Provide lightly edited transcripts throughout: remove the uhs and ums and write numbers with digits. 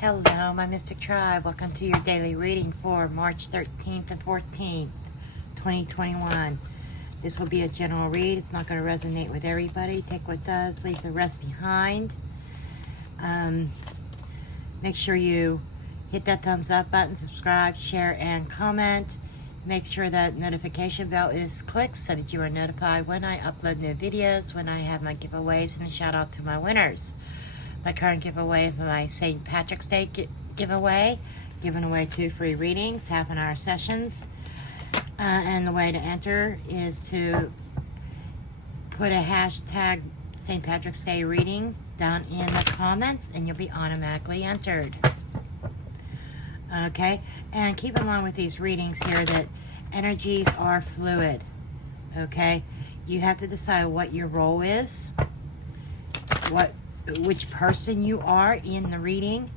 Hello, my Mystic Tribe. Welcome to your daily reading for March 13th and 14th, 2021. This will be a general read. It's not going to resonate with everybody. Take what does, leave the rest behind. Make sure you hit that thumbs up button, subscribe, share, and comment. Make sure that notification bell is clicked so that you are notified when I upload new videos, when I have my giveaways, and a shout out to my winners. My current giveaway for my St. Patrick's Day giveaway, giving away 2 free readings, half-an-hour sessions. And the way to enter is to put a hashtag St. Patrick's Day reading down in the comments and you'll be automatically entered. Okay, and keep in mind with these readings here that energies are fluid. Okay, you have to decide what your role is, which person you are in the reading,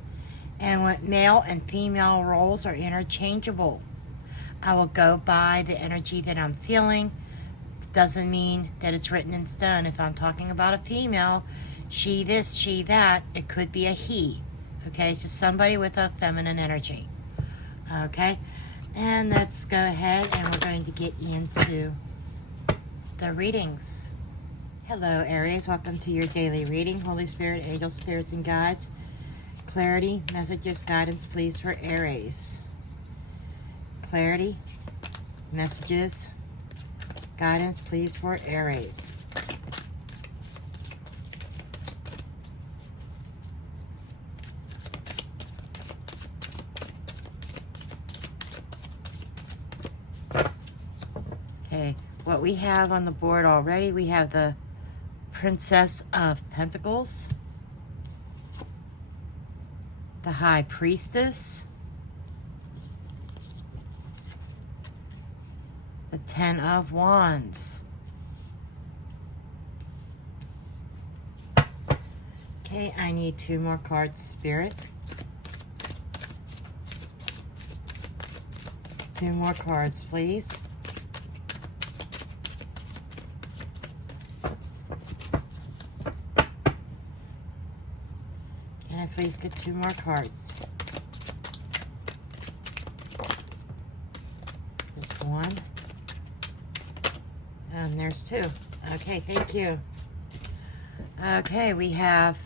and what male and female roles are interchangeable. I will go by the energy that I'm feeling. Doesn't mean that it's written in stone. If I'm talking about a female, she this, she that, it could be a he. Okay, it's just somebody with a feminine energy. Okay, and let's go ahead and we're going to get into the readings. Hello, Aries. Welcome to your daily reading. Holy Spirit, angels, spirits, and guides. Clarity, messages, guidance, please, for Aries. Clarity, messages, guidance, please, for Aries. Okay, what we have on the board already, we have the Princess of Pentacles, the High Priestess, the Ten of Wands. Okay, I need 2 more cards, Spirit. 2 more cards, please. Please get 2 more cards. There's 1. And there's 2. Okay, thank you. Okay, we have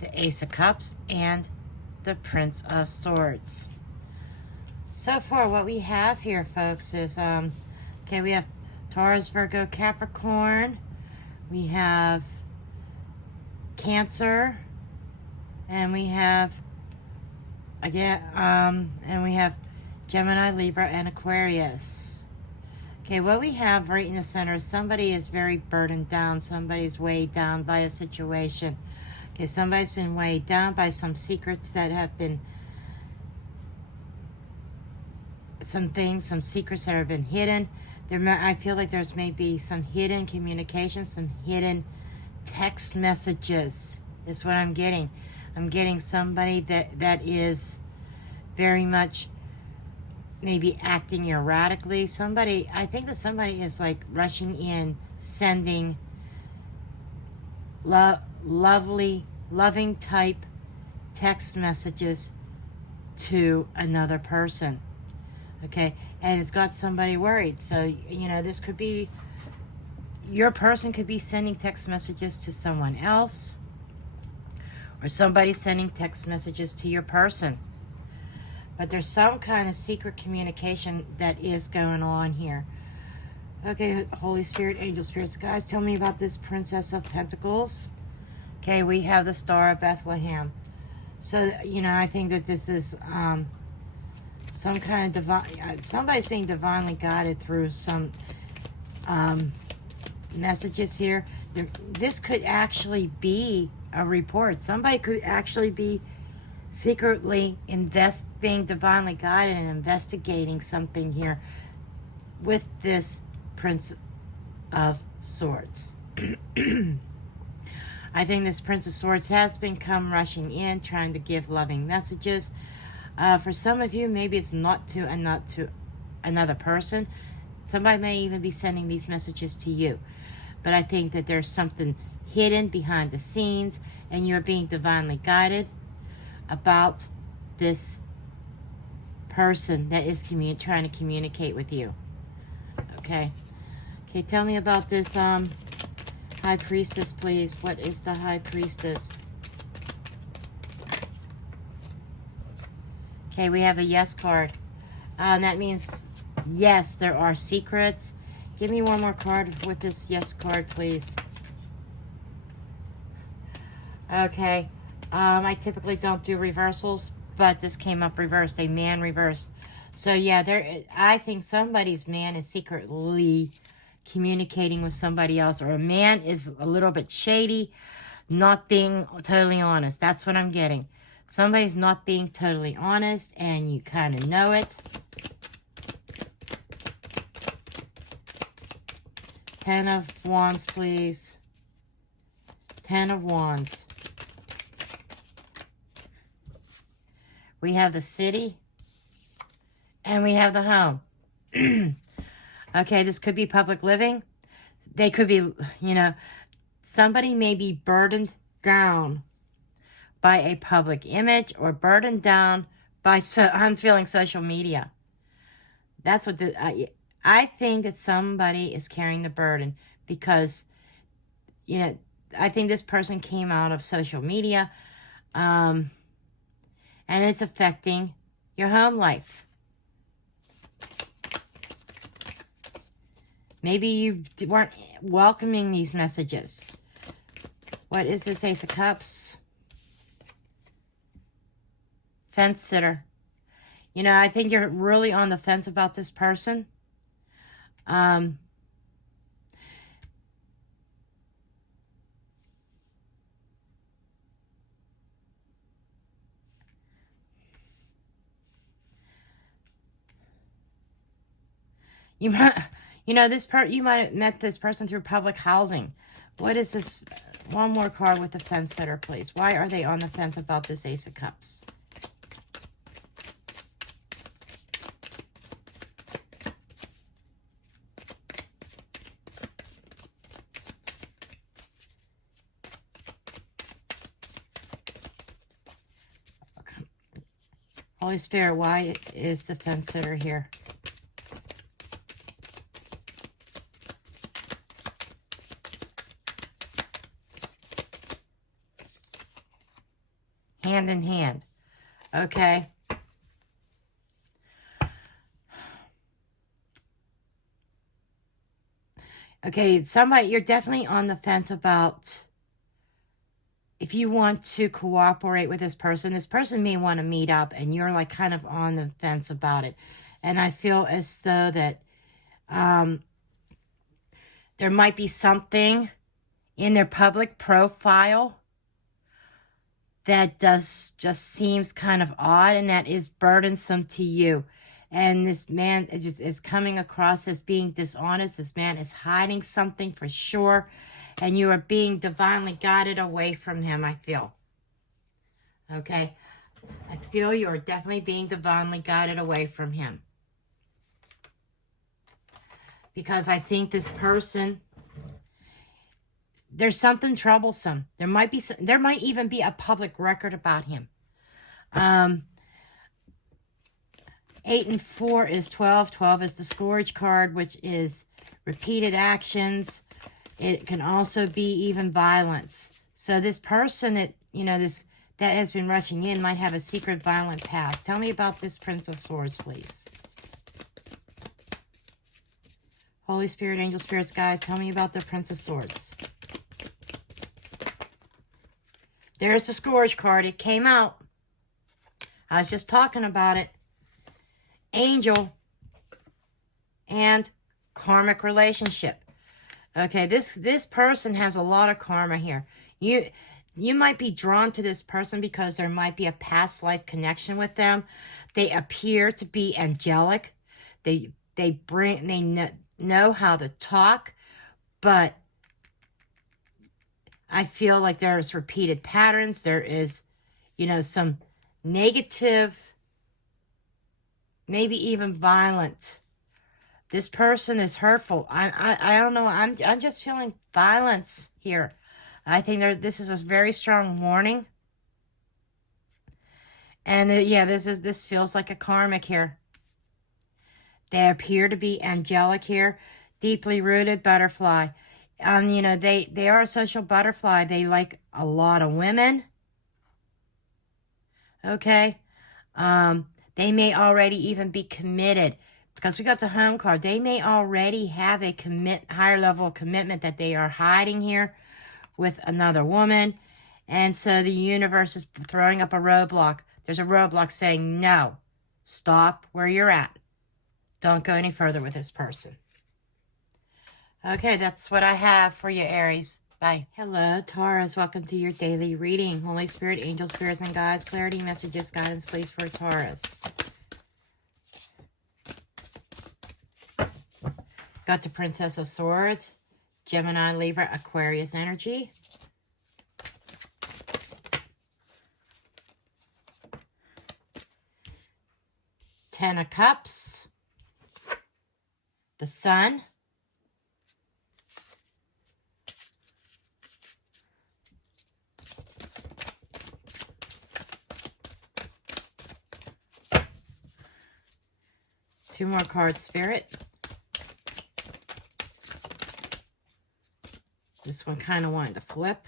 the Ace of Cups and the Prince of Swords. So far, what we have here, folks, is, okay, we have Taurus, Virgo, Capricorn. We have Cancer. And we have, again, and we have Gemini, Libra, and Aquarius. Okay, what we have right in the center is somebody is very burdened down. Somebody's weighed down by a situation. Okay, somebody's been weighed down by some secrets that have been, some secrets that have been hidden. I feel like there's maybe some hidden communication, some hidden text messages is what I'm getting. I'm getting somebody that is very much maybe acting erratically. I think that somebody is like rushing in, sending lovely, loving type text messages to another person. Okay, and it's got somebody worried. So, you know, this could be, your person could be sending text messages to someone else, or somebody sending text messages to your person. But there's some kind of secret communication that is going on here. Okay, Holy Spirit, angel, spirits, guys, tell me about this Princess of Pentacles. Okay, we have the Star of Bethlehem. So, you know, I think that this is some kind of divine, somebody's being divinely guided through some messages here. This could actually be a report. Somebody could actually be secretly being divinely guided and investigating something here with this Prince of Swords. I think this Prince of Swords has been come rushing in, trying to give loving messages. For some of you, maybe it's not to another person. Somebody may even be sending these messages to you. But I think that there's something hidden behind the scenes and you're being divinely guided. about this person that is trying to communicate with you. Okay. Okay, tell me about this High Priestess, please. What is the High Priestess? Okay, we have a yes card. That means, yes, there are secrets. Give me one more card with this yes card, please. Okay. I typically don't do reversals, but this came up reversed. A man reversed. So, yeah, I think somebody's man is secretly communicating with somebody else, or a man is a little bit shady, not being totally honest. That's what I'm getting. Somebody's not being totally honest, and you kind of know it. Ten of Wands, please. Ten of Wands. We have the City, and we have the Home. Okay, this could be public living. They could be, somebody may be burdened down by a public image, or burdened down by, I'm feeling social media. That's what I think that somebody is carrying the burden because, I think this person came out of social media, and it's affecting your home life. Maybe you weren't welcoming these messages. What is this Ace of Cups? Fence sitter. I think you're really on the fence about this person. You might, you might have met this person through public housing. What is this? One more card with the fence sitter, please. Why are they on the fence about this Ace of Cups? Okay. Holy Spirit, why is the fence sitter here? Hand in hand. Okay. Okay, somebody, you're definitely on the fence about if you want to cooperate with this person. This person may want to meet up, and you're like kind of on the fence about it. And I feel as though that there might be something in their public profile that just seems kind of odd, and that is burdensome to you. And this man is coming across as being dishonest. This man is hiding something for sure, and you are being divinely guided away from him, I feel. Okay? I feel you are definitely being divinely guided away from him. Because I think this person, there's something troublesome. There might even be a public record about him. 8 and 4 is 12. 12 is the Scourge card, which is repeated actions. It can also be even violence. So this person that has been rushing in might have a secret violent past. Tell me about this Prince of Swords, please. Holy Spirit, angel spirits, guys, tell me about the Prince of Swords. There's the Scourge card. It came out. I was just talking about it. Angel and karmic relationship. Okay, this person has a lot of karma here. You might be drawn to this person because there might be a past life connection with them. They appear to be angelic. They know how to talk, but I feel like there's repeated patterns. There is, some negative, maybe even violent. This person is hurtful. I don't know. I'm just feeling violence here. I think this is a very strong warning. And yeah, this feels like a karmic here. They appear to be angelic here, deeply rooted butterfly. You know, they are a social butterfly. They like a lot of women. Okay. They may already even be committed because we got the home card. They may already have a higher level of commitment that they are hiding here with another woman. And so the universe is throwing up a roadblock. There's a roadblock saying, no, stop where you're at. Don't go any further with this person. Okay, that's what I have for you, Aries. Bye. Hello, Taurus. Welcome to your daily reading. Holy Spirit, angels, spirits, and guides. Clarity, messages, guidance, please, for Taurus. Got the Princess of Swords, Gemini, Libra, Aquarius energy. Ten of Cups, the Sun, two more cards, Spirit. This one kind of wanted to flip.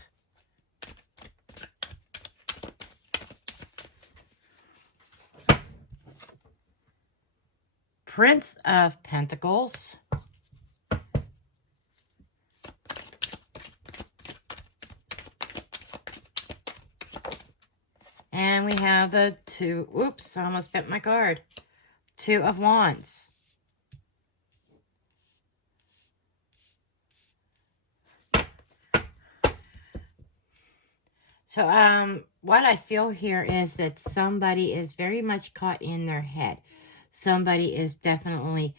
Prince of Pentacles. And we have the two, oops, I almost bent my card. Two of Wands. So, what I feel here is that somebody is very much caught in their head. Somebody is definitely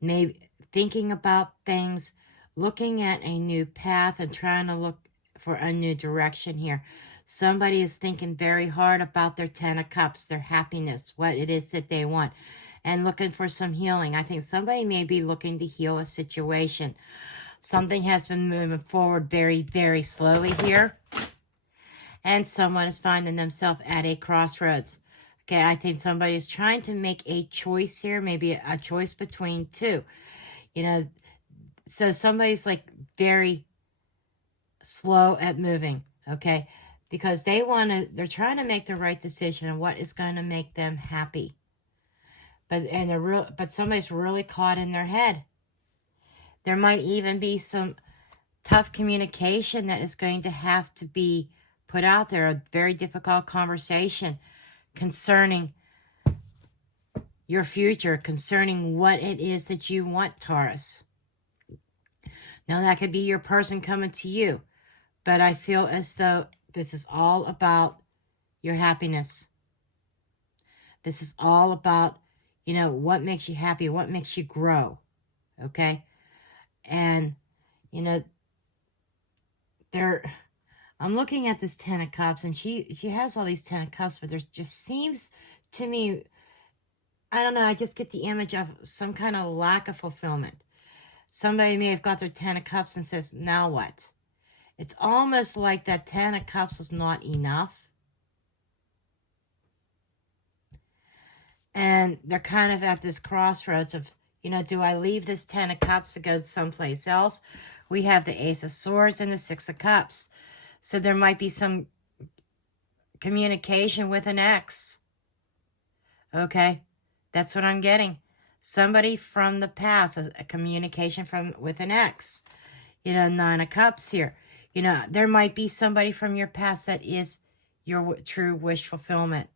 maybe thinking about things, looking at a new path and trying to look for a new direction here. Somebody is thinking very hard about their Ten of Cups, their happiness, what it is that they want, and looking for some healing. I think somebody may be looking to heal a situation. Something has been moving forward very, very slowly here. And someone is finding themselves at a crossroads. Okay, I think somebody is trying to make a choice here, maybe a choice between two. You know, so somebody's like very slow at moving, okay? Because they're trying to make the right decision on what is going to make them happy. But somebody's really caught in their head. There might even be some tough communication that is going to have to be put out there, a very difficult conversation concerning your future, concerning what it is that you want, Taurus. Now, that could be your person coming to you, but I feel as though this is all about your happiness. This is all about, you know, what makes you happy, what makes you grow, okay? And, you know, I'm looking at this Ten of Cups, and she has all these Ten of Cups, but there just seems to me, I don't know, I just get the image of some kind of lack of fulfillment. Somebody may have got their Ten of Cups and says, now what? It's almost like that Ten of Cups was not enough. And they're kind of at this crossroads of, you know, do I leave this Ten of Cups to go someplace else? We have the Ace of Swords and the Six of Cups. So there might be some communication with an ex. Okay, that's what I'm getting. Somebody from the past, a communication with an ex. You know, Nine of Cups here. You know, there might be somebody from your past that is your true wish fulfillment.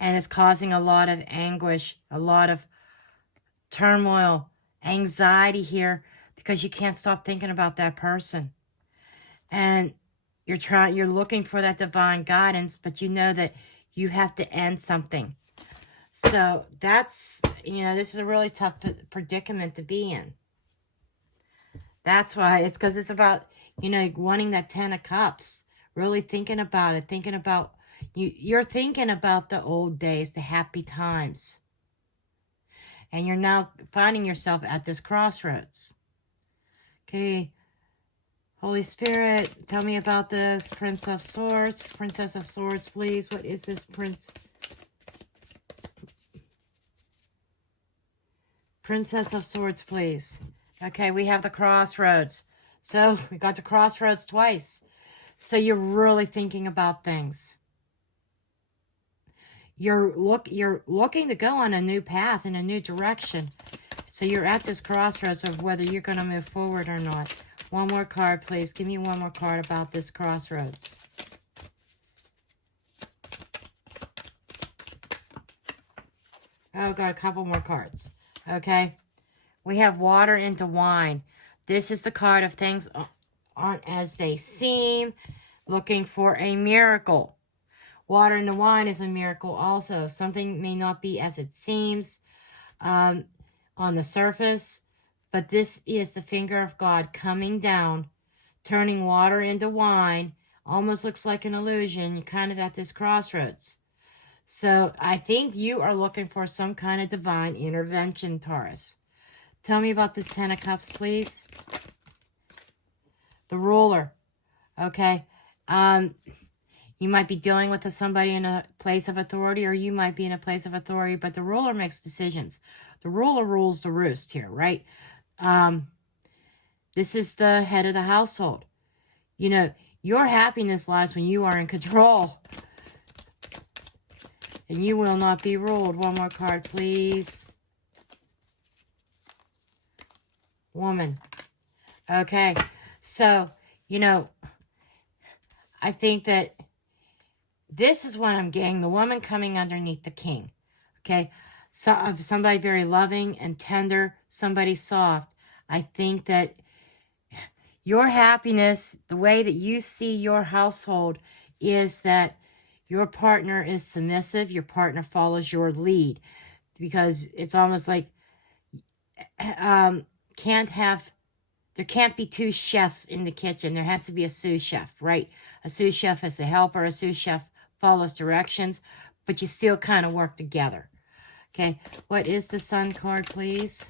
And it's causing a lot of anguish, a lot of turmoil, anxiety here, because you can't stop thinking about that person. And you're looking for that divine guidance, but you know that you have to end something. So that's, you know, this is a really tough predicament to be in. That's why, it's because it's about, you know, wanting that Ten of Cups, really thinking about it, thinking about, you're thinking about the old days, the happy times. And you're now finding yourself at this crossroads. Okay. Holy Spirit, tell me about this Prince of Swords. Princess of Swords, please. What is this Princess of Swords, please. Okay, we have the Crossroads. So we got the Crossroads twice. So you're really thinking about things. You're looking to go on a new path in a new direction. So you're at this crossroads of whether you're going to move forward or not. One more card, please. Give me one more card about this crossroads. Oh, got a couple more cards. Okay. We have water into wine. This is the card of things aren't as they seem. Looking for a miracle. Water into wine is a miracle also. Something may not be as it seems on the surface, but this is the finger of God coming down, turning water into wine. Almost looks like an illusion. You're kind of at this crossroads. So I think you are looking for some kind of divine intervention, Taurus. Tell me about this Ten of Cups, please. The Ruler. Okay. You might be dealing with somebody in a place of authority, or you might be in a place of authority, but the ruler makes decisions. The ruler rules the roost here, right? This is the head of the household. You know, your happiness lies when you are in control. And you will not be ruled. One more card, please. Woman. Okay. So, you know, I think that this is what I'm getting. The woman coming underneath the king. Okay. So, somebody very loving and tender. Somebody soft. I think that your happiness, the way that you see your household, is that your partner is submissive. Your partner follows your lead. Because it's almost like there can't be two chefs in the kitchen. There has to be a sous chef, right? A sous chef is a helper. A sous chef follows directions, but you still kind of work together. Okay, what is the Sun card, please?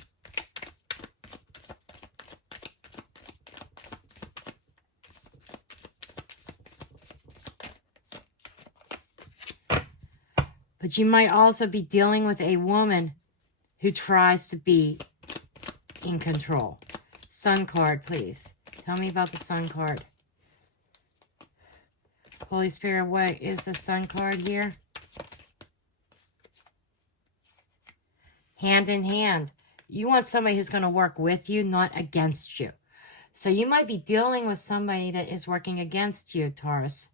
But you might also be dealing with a woman who tries to be in control. Sun card, please. Tell me about the Sun card. Holy Spirit, what is the Sun card here? Hand in hand. You want somebody who's going to work with you, not against you. So you might be dealing with somebody that is working against you, Taurus.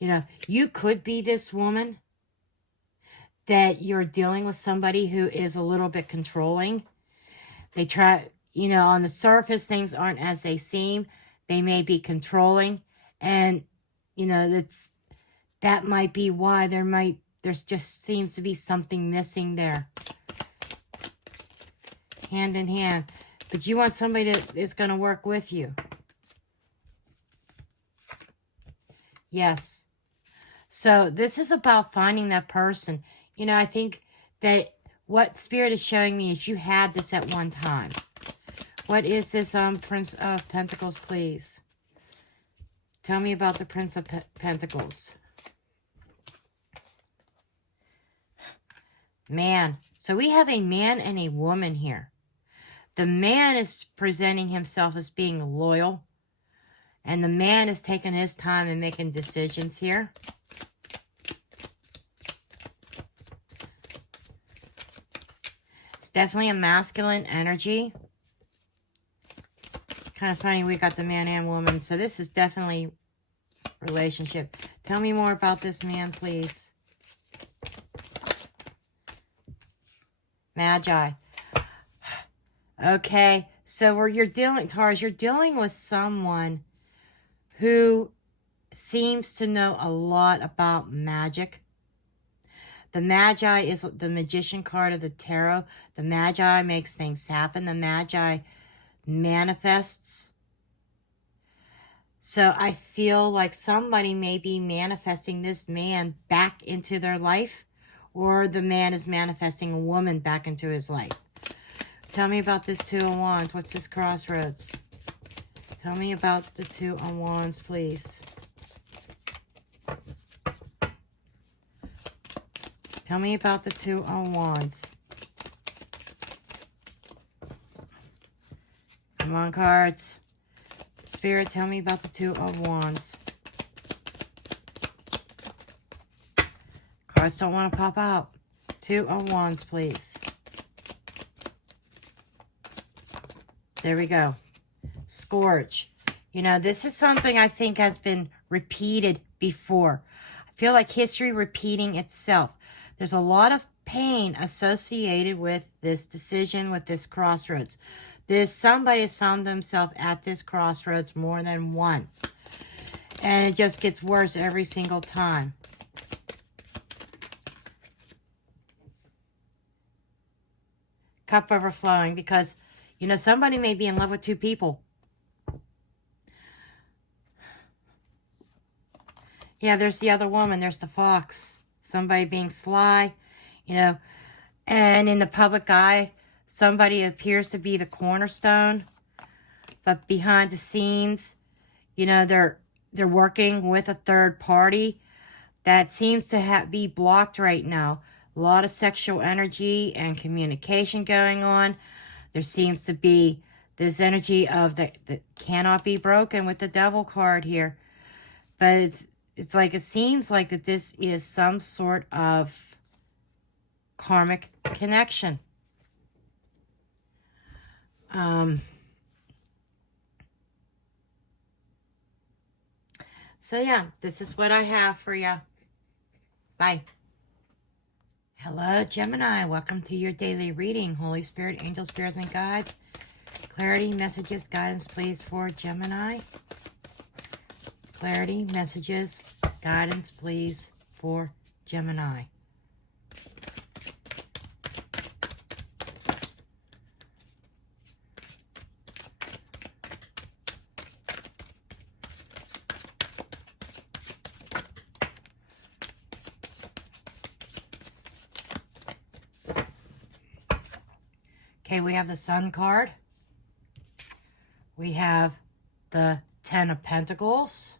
You know, you could be this woman that you're dealing with somebody who is a little bit controlling. They try, you know, on the surface, things aren't as they seem. They may be controlling. And, you know, that might be why there's just seems to be something missing there. Hand in hand. But you want somebody that is going to work with you. Yes. So this is about finding that person. You know, I think that what Spirit is showing me is you had this at one time. What is this Prince of Pentacles, please? Tell me about the Prince of Pentacles. Man. So we have a man and a woman here. The man is presenting himself as being loyal. And the man is taking his time and making decisions here. It's definitely a masculine energy. Kind of funny, we got the man and woman. So this is definitely relationship. Tell me more about this man, please. Magi. Okay, so you're dealing, Taurus, you're dealing with someone who seems to know a lot about magic. The Magi is the magician card of the tarot. The Magi makes things happen. The Magi manifests. So I feel like somebody may be manifesting this man back into their life, or the man is manifesting a woman back into his life. Tell me about this Two of Wands. What's this crossroads? Tell me about the Two of Wands, please. Tell me about the Two of Wands. Come on, cards. Spirit, tell me about the Two of Wands. Cards don't want to pop out. Two of Wands, please. There we go. Scourge. You know, this is something I think has been repeated before. I feel like history repeating itself. There's a lot of pain associated with this decision, with this crossroads. Somebody has found themselves at this crossroads more than once. And it just gets worse every single time. Cup overflowing, because, you know, somebody may be in love with two people. Yeah, there's the other woman. There's the fox. Somebody being sly, you know. And in the public eye, somebody appears to be the cornerstone. But behind the scenes, you know, they're working with a third party that seems to be blocked right now. A lot of sexual energy and communication going on. There seems to be this energy of that cannot be broken with the Devil card here. But it's like, it seems like that this is some sort of karmic connection. So yeah, this is what I have for you. Bye. Hello, Gemini. Welcome to your daily reading. Holy Spirit, angels, spirits, and guides. Clarity, messages, guidance, please, for Gemini. Clarity, messages, guidance, please, for Gemini. Okay, we have the Sun card. We have the Ten of Pentacles.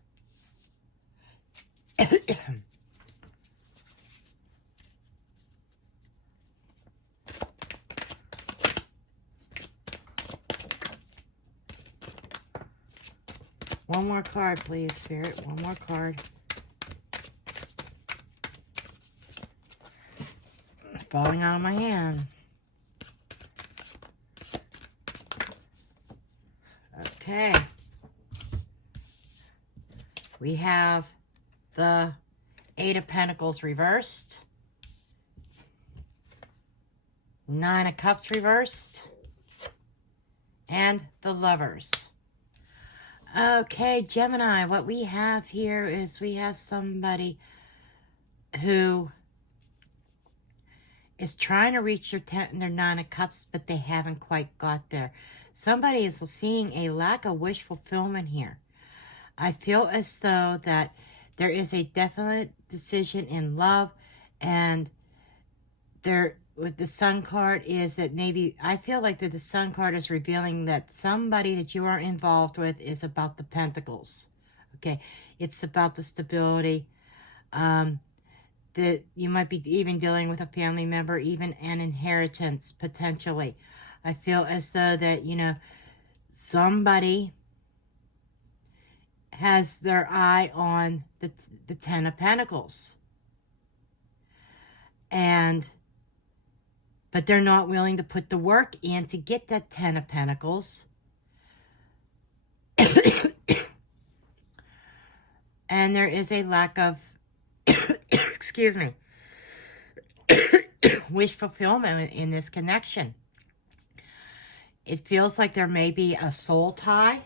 One more card, please, Spirit. One more card. It's falling out of my hand. Okay. We have the Eight of Pentacles reversed. Nine of Cups reversed. And the Lovers. Okay, Gemini, what we have here is we have somebody who is trying to reach their Nine of Cups, but they haven't quite got there. Somebody is seeing a lack of wish fulfillment here. I feel as though that there is a definite decision in love, and there with the Sun card is that maybe, I feel like that the Sun card is revealing that somebody that you are involved with is about the Pentacles. Okay, it's about the stability. That you might be even dealing with a family member, even an inheritance potentially. I feel as though that, you know, somebody has their eye on the Ten of Pentacles. But they're not willing to put the work in to get that Ten of Pentacles. And there is a lack of, excuse me, wish fulfillment in this connection. It feels like there may be a soul tie.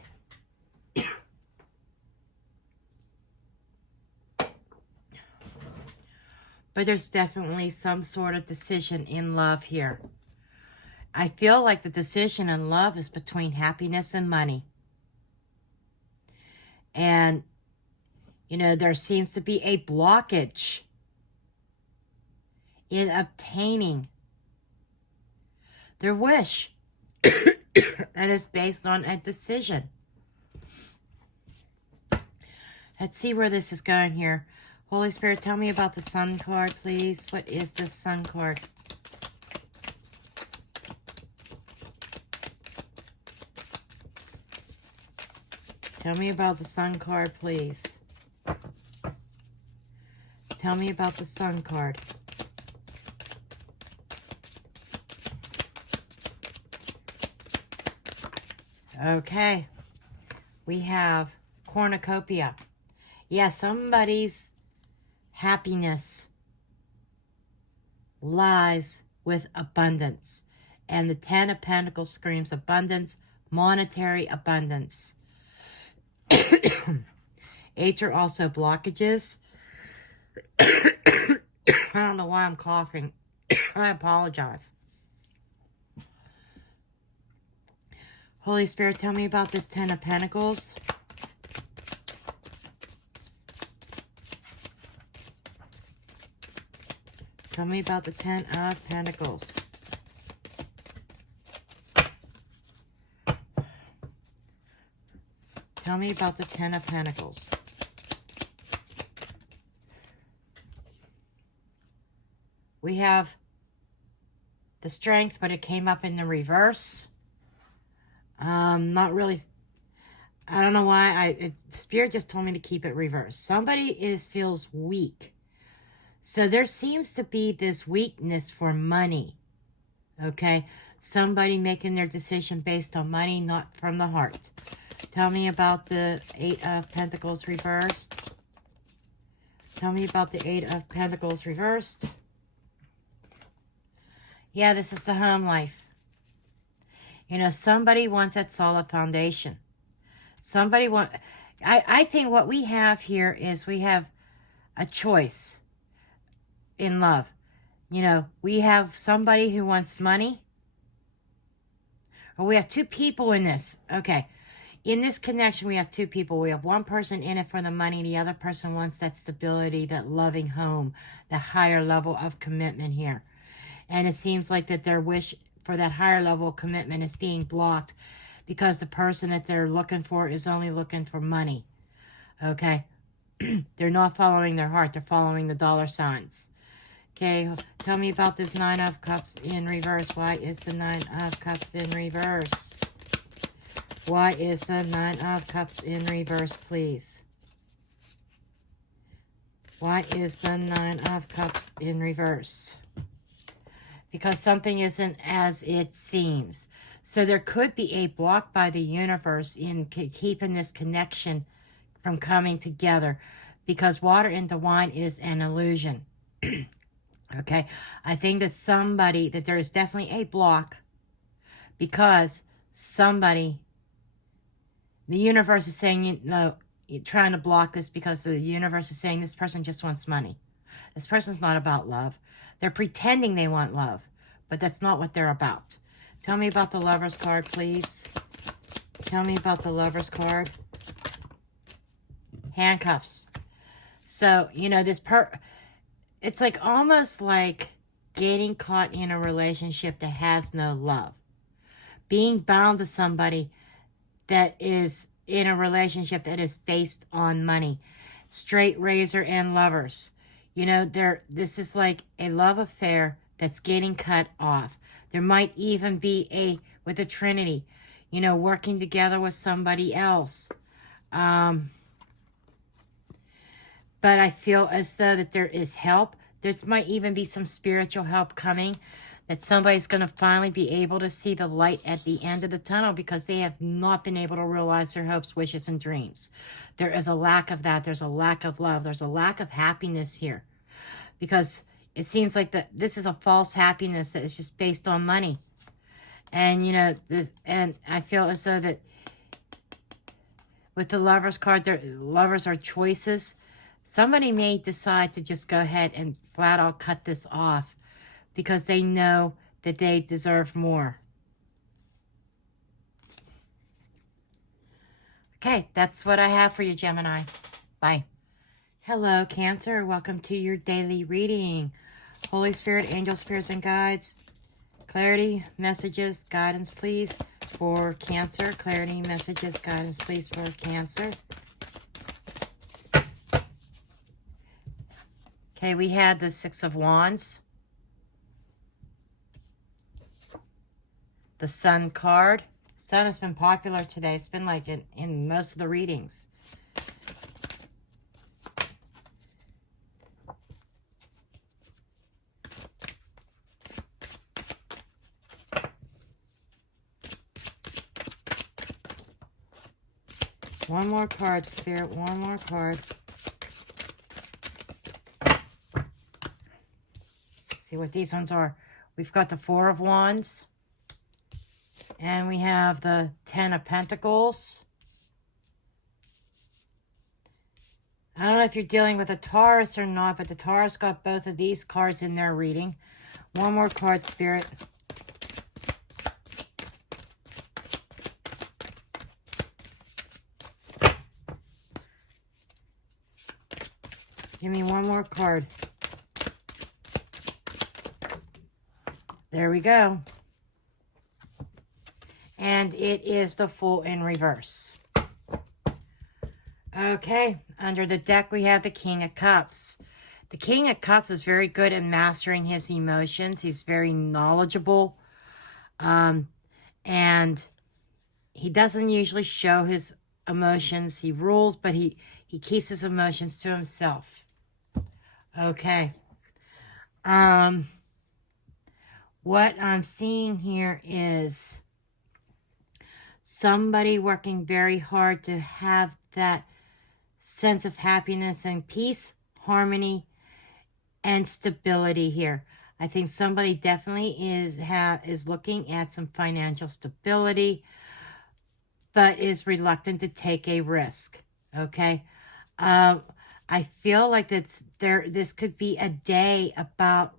But there's definitely some sort of decision in love here. I feel like the decision in love is between happiness and money. And, you know, there seems to be a blockage in obtaining their wish. That is based on a decision. Let's see where this is going here. Holy Spirit, tell me about the Sun card, please. What is this Sun card? Tell me about the Sun card, please. Tell me about the Sun card. Okay. We have cornucopia. Yeah, somebody's happiness lies with abundance. And the Ten of Pentacles screams abundance, monetary abundance. Eights are also blockages. I don't know why I'm coughing. I apologize. Holy Spirit, tell me about this Ten of Pentacles. Tell me about the Ten of Pentacles. Tell me about the Ten of Pentacles. We have the Strength, but it came up in the reverse. Not really. I don't know why. Spirit just told me to keep it reversed. Somebody feels weak. So there seems to be this weakness for money. Okay? Somebody making their decision based on money, not from the heart. Tell me about the Eight of Pentacles reversed. Tell me about the Eight of Pentacles reversed. Yeah, this is the home life. You know, somebody wants that solid foundation. Somebody I think what we have here is we have a choice in love. You know, we have somebody who wants money. Or we have two people in this. Okay. In this connection, we have two people. We have one person in it for the money. The other person wants that stability, that loving home, the higher level of commitment here. And it seems like that their wish for that higher level of commitment is being blocked because the person that they're looking for is only looking for money. Okay? They're not following their heart. They're following the dollar signs. Okay, tell me about this Nine of Cups in reverse. Why is the Nine of Cups in reverse? Why is the Nine of Cups in reverse, please? Why is the Nine of Cups in reverse? Because something isn't as it seems. So there could be a block by the universe in keeping this connection from coming together. Because water into wine is an illusion. Okay? I think that there is definitely a block. Because somebody... The universe is saying, you're trying to block this because the universe is saying this person just wants money. This person's not about love. They're pretending they want love, but that's not what they're about. Tell me about the Lover's card, please. Tell me about the Lover's card. Handcuffs. So, you know, it's like almost like getting caught in a relationship that has no love. Being bound to somebody that is in a relationship that is based on money. Straight razor and lovers. You know, this is like a love affair that's getting cut off. There might even be with a trinity, you know, working together with somebody else. But I feel as though that there is help. There might even be some spiritual help coming. That somebody's going to finally be able to see the light at the end of the tunnel because they have not been able to realize their hopes, wishes, and dreams. There is a lack of that. There's a lack of love. There's a lack of happiness here. Because it seems like that this is a false happiness that is just based on money. And, you know, and I feel as though that with the Lover's card, lovers are choices. Somebody may decide to just go ahead and flat out cut this off. Because they know that they deserve more. Okay, that's what I have for you, Gemini. Bye. Hello, Cancer. Welcome to your daily reading. Holy Spirit, angel spirits, and guides. Clarity, messages, guidance, please, for Cancer. Clarity, messages, guidance, please, for Cancer. Okay, we had the Six of Wands. The Sun card. Sun has been popular today. It's been like in most of the readings. One more card, Spirit. One more card. See what these ones are. We've got the Four of Wands. And we have the Ten of Pentacles. I don't know if you're dealing with a Taurus or not, but the Taurus got both of these cards in their reading. One more card, Spirit. Give me one more card. There we go. And it is the Fool in reverse. Okay, under the deck we have the King of Cups. The King of Cups is very good at mastering his emotions. He's very knowledgeable. And he doesn't usually show his emotions. He rules, but he keeps his emotions to himself. Okay. What I'm seeing here is somebody working very hard to have that sense of happiness and peace, harmony, and stability here. I think somebody definitely is looking at some financial stability, but is reluctant to take a risk. Okay, I feel like this could be a day about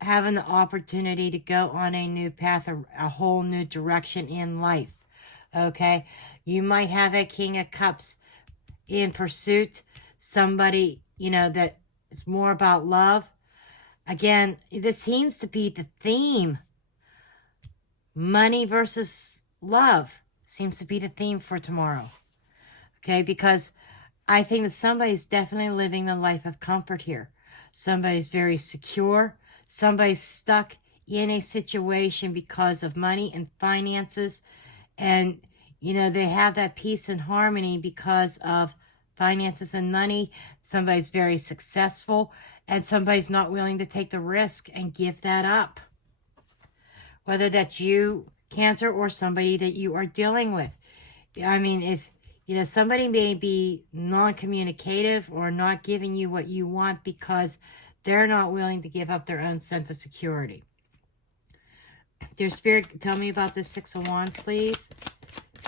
having the opportunity to go on a new path, a whole new direction in life. Okay, you might have a King of Cups in pursuit, somebody, you know, that is more about love. Again, this seems to be the theme. Money versus love seems to be the theme for tomorrow. Okay, because I think that somebody's definitely living the life of comfort here. Somebody's very secure. Somebody's stuck in a situation because of money and finances. And, you know, they have that peace and harmony because of finances and money. Somebody's very successful. And somebody's not willing to take the risk and give that up. Whether that's you, Cancer, or somebody that you are dealing with. I mean, if, you know, somebody may be non-communicative or not giving you what you want because they're not willing to give up their own sense of security. Dear Spirit, tell me about the Six of Wands, please.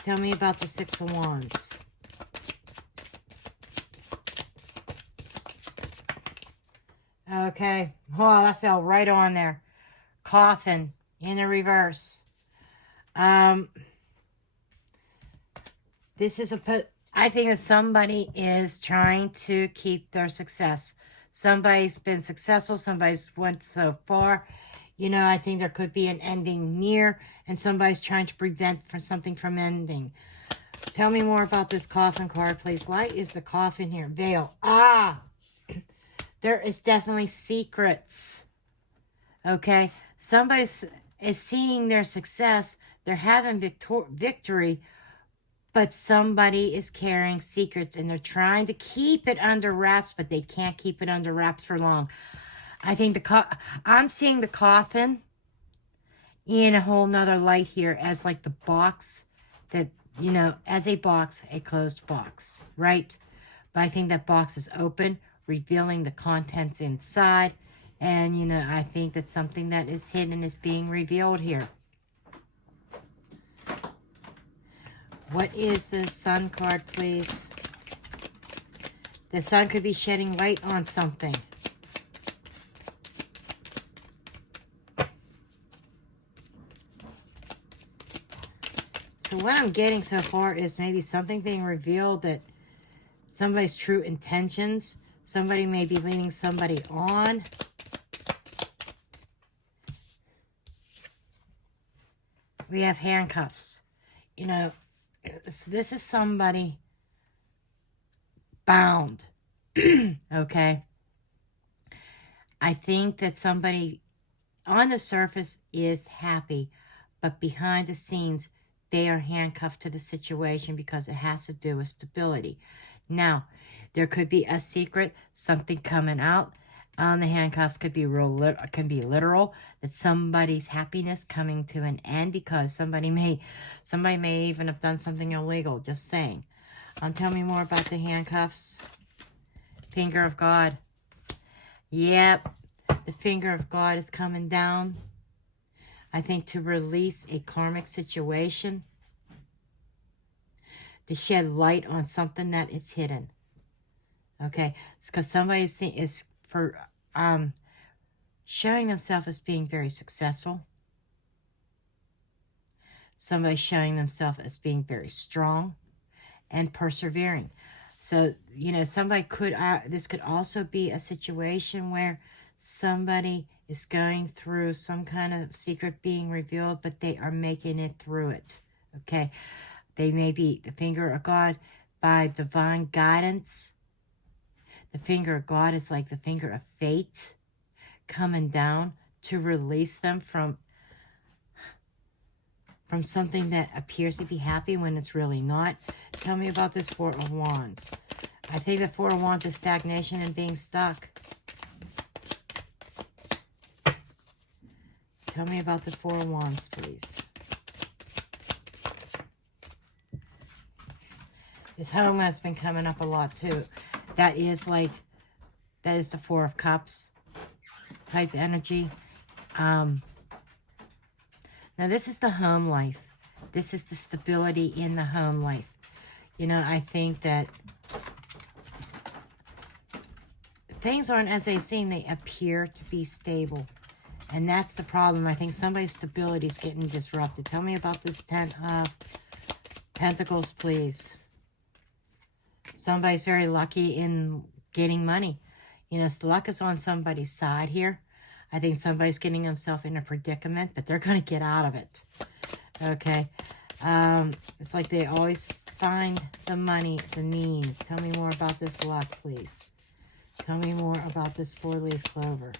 Tell me about the Six of Wands. Okay. Oh, that fell right on there. Coffin in the reverse. This is I think that somebody is trying to keep their success. Somebody's been successful. Somebody's went so far. You know, I think there could be an ending near, and somebody's trying to prevent something from ending. Tell me more about this coffin card, please. Why is the coffin here? Veil. Ah! There is definitely secrets. Okay? Somebody is seeing their success. They're having victory. But somebody is carrying secrets and they're trying to keep it under wraps, but they can't keep it under wraps for long. I think I'm seeing the coffin in a whole nother light here as like the box that, you know, as a box, a closed box, right? But I think that box is open, revealing the contents inside. And, you know, I think that something that is hidden is being revealed here. What is the Sun card, please? The Sun could be shedding light on something. So what I'm getting so far is maybe something being revealed, that somebody's true intentions. Somebody may be leading somebody on. We have handcuffs. You know, this is somebody bound Okay. I think that somebody on the surface is happy, but behind the scenes, they are handcuffed to the situation because it has to do with stability. Now, there could be a secret, something coming out. The handcuffs could be can be literal. That somebody's happiness coming to an end because somebody may even have done something illegal. Just saying. Tell me more about the handcuffs. Finger of God. Yep, the finger of God is coming down. I think to release a karmic situation, to shed light on something that is hidden. Okay, it's because somebody is for showing themselves as being very successful. Somebody showing themselves as being very strong and persevering. So, you know, somebody could, this could also be a situation where somebody is going through some kind of secret being revealed, but they are making it through it. Okay. They may be the finger of God by divine guidance. The finger of God is like the finger of fate coming down to release them from something that appears to be happy when it's really not. Tell me about this Four of Wands. I think the Four of Wands is stagnation and being stuck. Tell me about the Four of Wands, please. This home has been coming up a lot too. That is the Four of Cups type energy. Now this is the home life. This is the stability in the home life. You know, I think that things aren't as they seem. They appear to be stable. And that's the problem. I think somebody's stability is getting disrupted. Tell me about this Ten of Pentacles, please. Somebody's very lucky in getting money. You know, luck is on somebody's side here. I think somebody's getting themselves in a predicament, but they're going to get out of it. Okay. It's like they always find the money, the means. Tell me more about this luck, please. Tell me more about this four-leaf clover.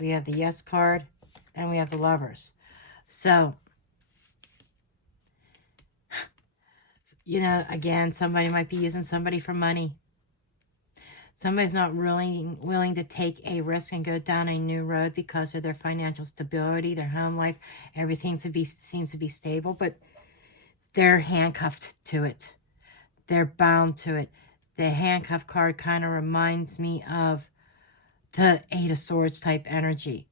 We have the Yes card, and we have the Lovers. So, you know, again, somebody might be using somebody for money. Somebody's not really willing to take a risk and go down a new road because of their financial stability, their home life, everything seems to be stable, but they're handcuffed to it. They're bound to it. The handcuff card kind of reminds me of the Eight of Swords type energy.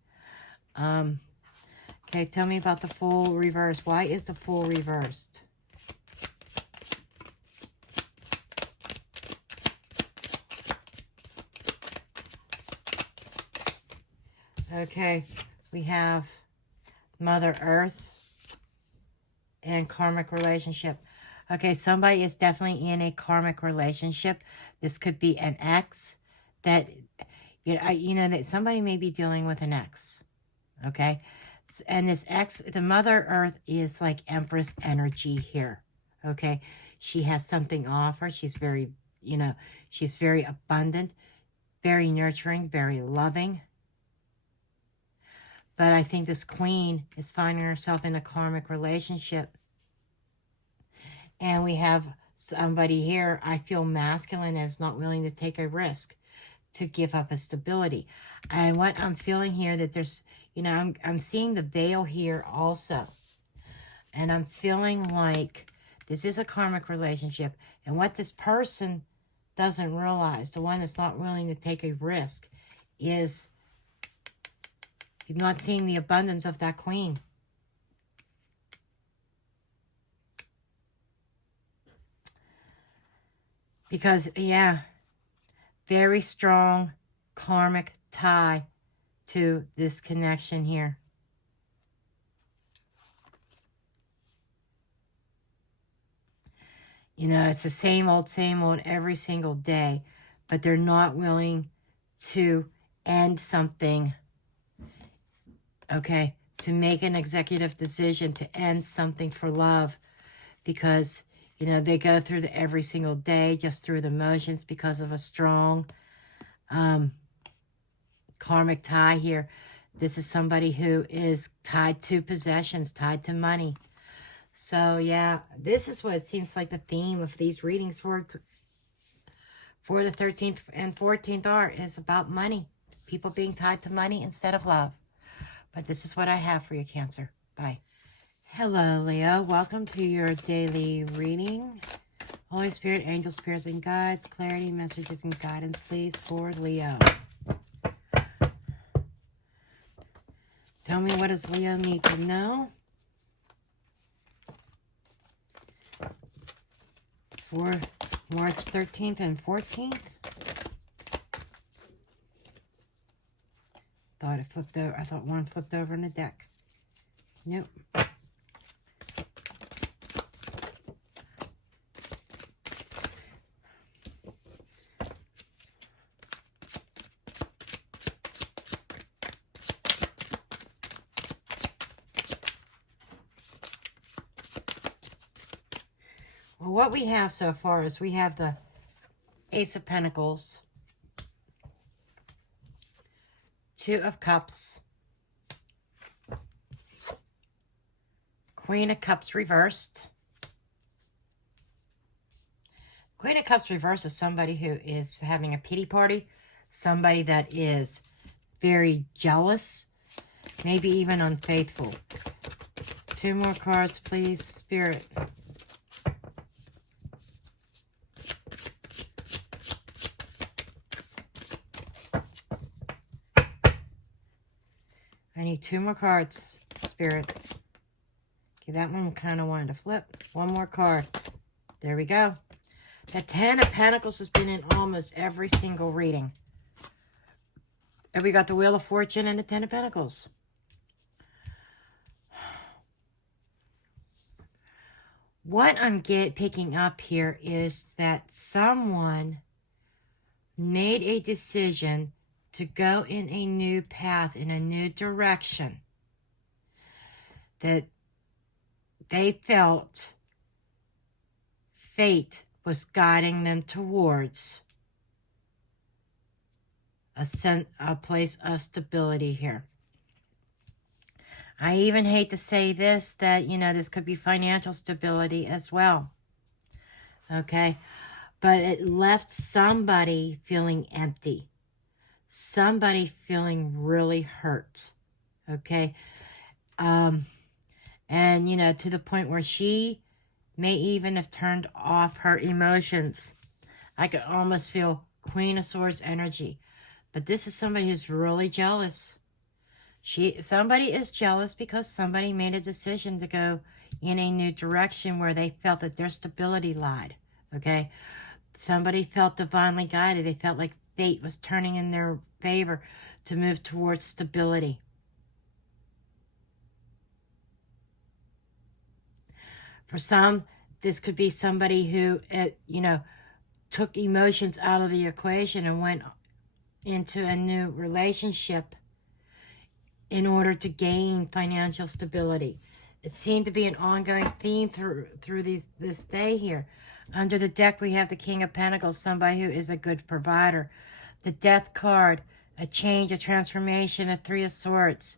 Okay, tell me about the Fool reversed. Why is the Fool reversed? Okay, we have Mother Earth and karmic relationship. Okay, somebody is definitely in a karmic relationship. This could be an ex that, you know, that somebody may be dealing with an ex. Okay, and this ex, the Mother Earth is like Empress energy here. Okay, she has something to offer. She's very, you know, she's very abundant, very nurturing, very loving. But I think this Queen is finding herself in a karmic relationship. And we have somebody here, I feel masculine, is not willing to take a risk, to give up his stability. And what I'm feeling here, that there's, you know, I'm seeing the veil here also. And I'm feeling like this is a karmic relationship. And what this person doesn't realize, the one that's not willing to take a risk, is not seeing the abundance of that Queen. Because, yeah, very strong karmic tie to this connection here. You know, it's the same old every single day, but they're not willing to end something okay, to make an executive decision to end something for love, because, you know, they go through every single day just through the motions because of a strong karmic tie here. This is somebody who is tied to possessions, tied to money. So, yeah, this is what it seems like the theme of these readings for the 13th and 14th are, is about money. People being tied to money instead of love. But this is what I have for you, Cancer. Bye. Hello, Leo. Welcome to your daily reading. Holy Spirit, angel spirits, and guides, clarity, messages, and guidance, please, for Leo. Tell me, what does Leo need to know for March 13th and 14th? Thought it flipped over. I thought one flipped over in the deck. Nope. Well, what we have so far is we have the Ace of Pentacles, Two of Cups, Queen of Cups reversed. Queen of Cups reversed is somebody who is having a pity party, somebody that is very jealous, maybe even unfaithful. Two more cards, please, Spirit. I need two more cards, Spirit. Okay, that one kind of wanted to flip. One more card. There we go. The Ten of Pentacles has been in almost every single reading. And we got the Wheel of Fortune and the Ten of Pentacles. What I'm picking up here is that someone made a decision to go in a new path, in a new direction, that they felt fate was guiding them towards a place of stability here. I even hate to say this, that, you know, this could be financial stability as well. Okay? But it left somebody feeling empty. Somebody feeling really hurt. Okay? And, you know, to the point where she may even have turned off her emotions. I could almost feel Queen of Swords energy. But this is somebody who's really jealous. Somebody is jealous because somebody made a decision to go in a new direction where they felt that their stability lied. Okay? Somebody felt divinely guided. They felt like fate was turning in their favor to move towards stability. For some, this could be somebody who, you know, took emotions out of the equation and went into a new relationship in order to gain financial stability. It seemed to be an ongoing theme through this day here. Under the deck, we have the King of Pentacles, somebody who is a good provider. The Death card, a change, a transformation, a Three of Swords.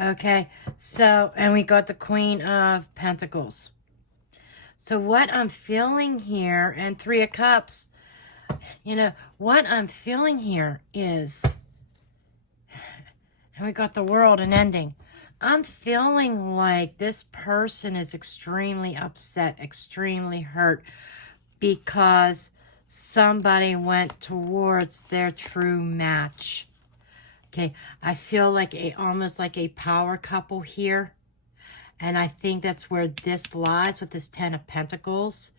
Okay, so, and we got the Queen of Pentacles. So what I'm feeling here, and Three of Cups, you know, what I'm feeling here is, and we got the World and ending. I'm feeling like this person is extremely upset, extremely hurt, because somebody went towards their true match. Okay, I feel like almost like a power couple here. And I think that's where this lies with this Ten of Pentacles.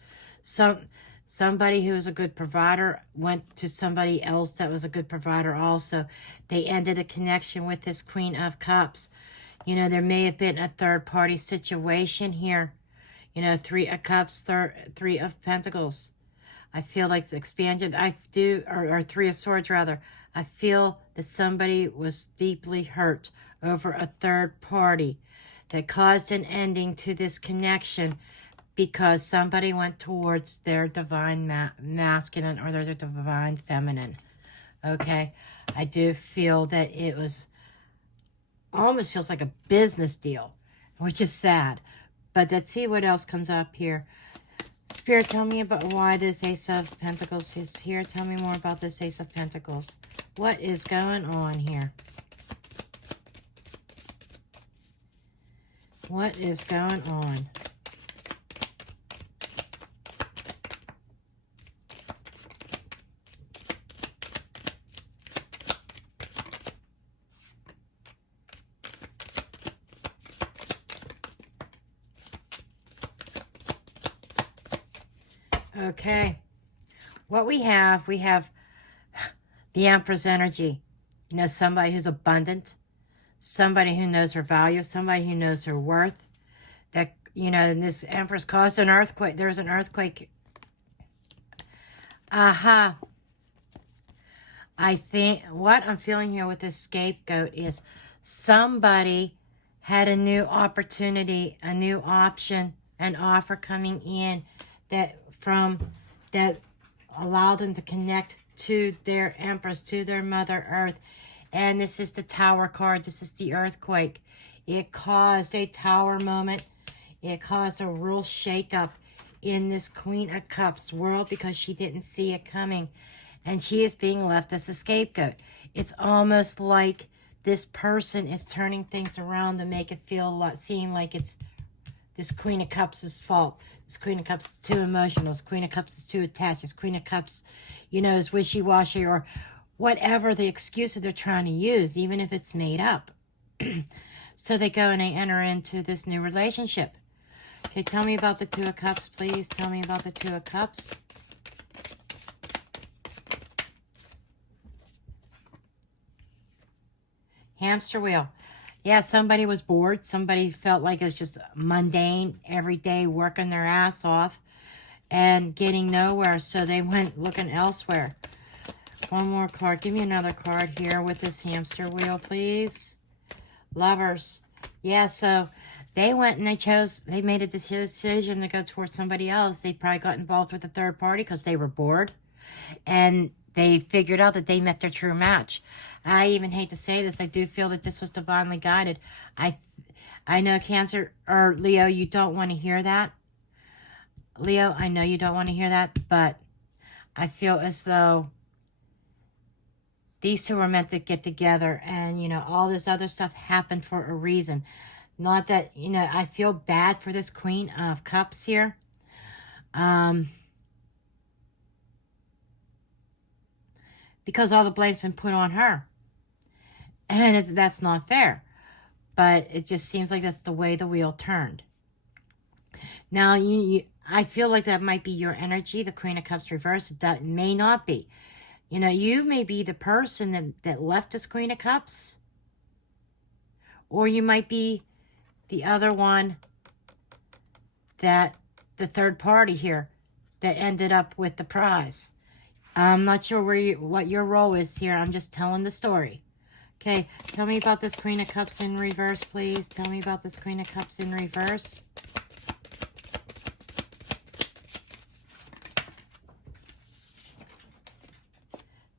Somebody who is a good provider went to somebody else that was a good provider also. They ended a connection with this Queen of Cups. You know, there may have been a third-party situation here. You know, Three of Cups, Three of Pentacles. I feel like it's expansion. Or Three of Swords, rather. I feel that somebody was deeply hurt over a third party that caused an ending to this connection because somebody went towards their divine masculine or their divine feminine. Okay? I do feel that it was almost feels like a business deal, which is sad. But let's see what else comes up here. Spirit, tell me about why this Ace of Pentacles is here. Tell me more about this Ace of Pentacles. What is going on here? What is going on? Okay, what we have the Empress energy. You know, somebody who's abundant, somebody who knows her value, somebody who knows her worth. That, you know, and this Empress caused an earthquake. There's an earthquake. Aha. I think what I'm feeling here with this scapegoat is somebody had a new opportunity, a new option, an offer coming in that allowed them to connect to their Empress, to their Mother Earth. And this is the Tower card. This is the earthquake. It caused a Tower moment. It caused a real shakeup in this Queen of Cups world because she didn't see it coming. And she is being left as a scapegoat. It's almost like this person is turning things around to make it seem like it's this Queen of Cups' fault. This Queen of Cups is too emotional. This Queen of Cups is too attached. This Queen of Cups, you know, is wishy-washy or whatever the excuse that they're trying to use, even if it's made up. So they go and they enter into this new relationship. Okay, tell me about the Two of Cups, please. Tell me about the Two of Cups. Hamster wheel. Yeah, somebody was bored. Somebody felt like it was just mundane, every day working their ass off and getting nowhere. So they went looking elsewhere. One more card. Give me another card here with this hamster wheel, please. Lovers. Yeah, so they went and they made a decision to go towards somebody else. They probably got involved with a third party because they were bored. And they figured out that they met their true match. I even hate to say this. I do feel that this was divinely guided. I know Cancer or Leo, you don't want to hear that. Leo, I know you don't want to hear that, but I feel as though these two were meant to get together and, you know, all this other stuff happened for a reason. Not that, you know, I feel bad for this Queen of Cups here. Because all the blame's been put on her. And that's not fair. But it just seems like that's the way the wheel turned. Now, I feel like that might be your energy, the Queen of Cups reversed. It may not be. You know, you may be the person that left as Queen of Cups. Or you might be the other one, that the third party here that ended up with the prize. I'm not sure what your role is here. I'm just telling the story. Okay, tell me about this Queen of Cups in reverse, please. Tell me about this Queen of Cups in reverse.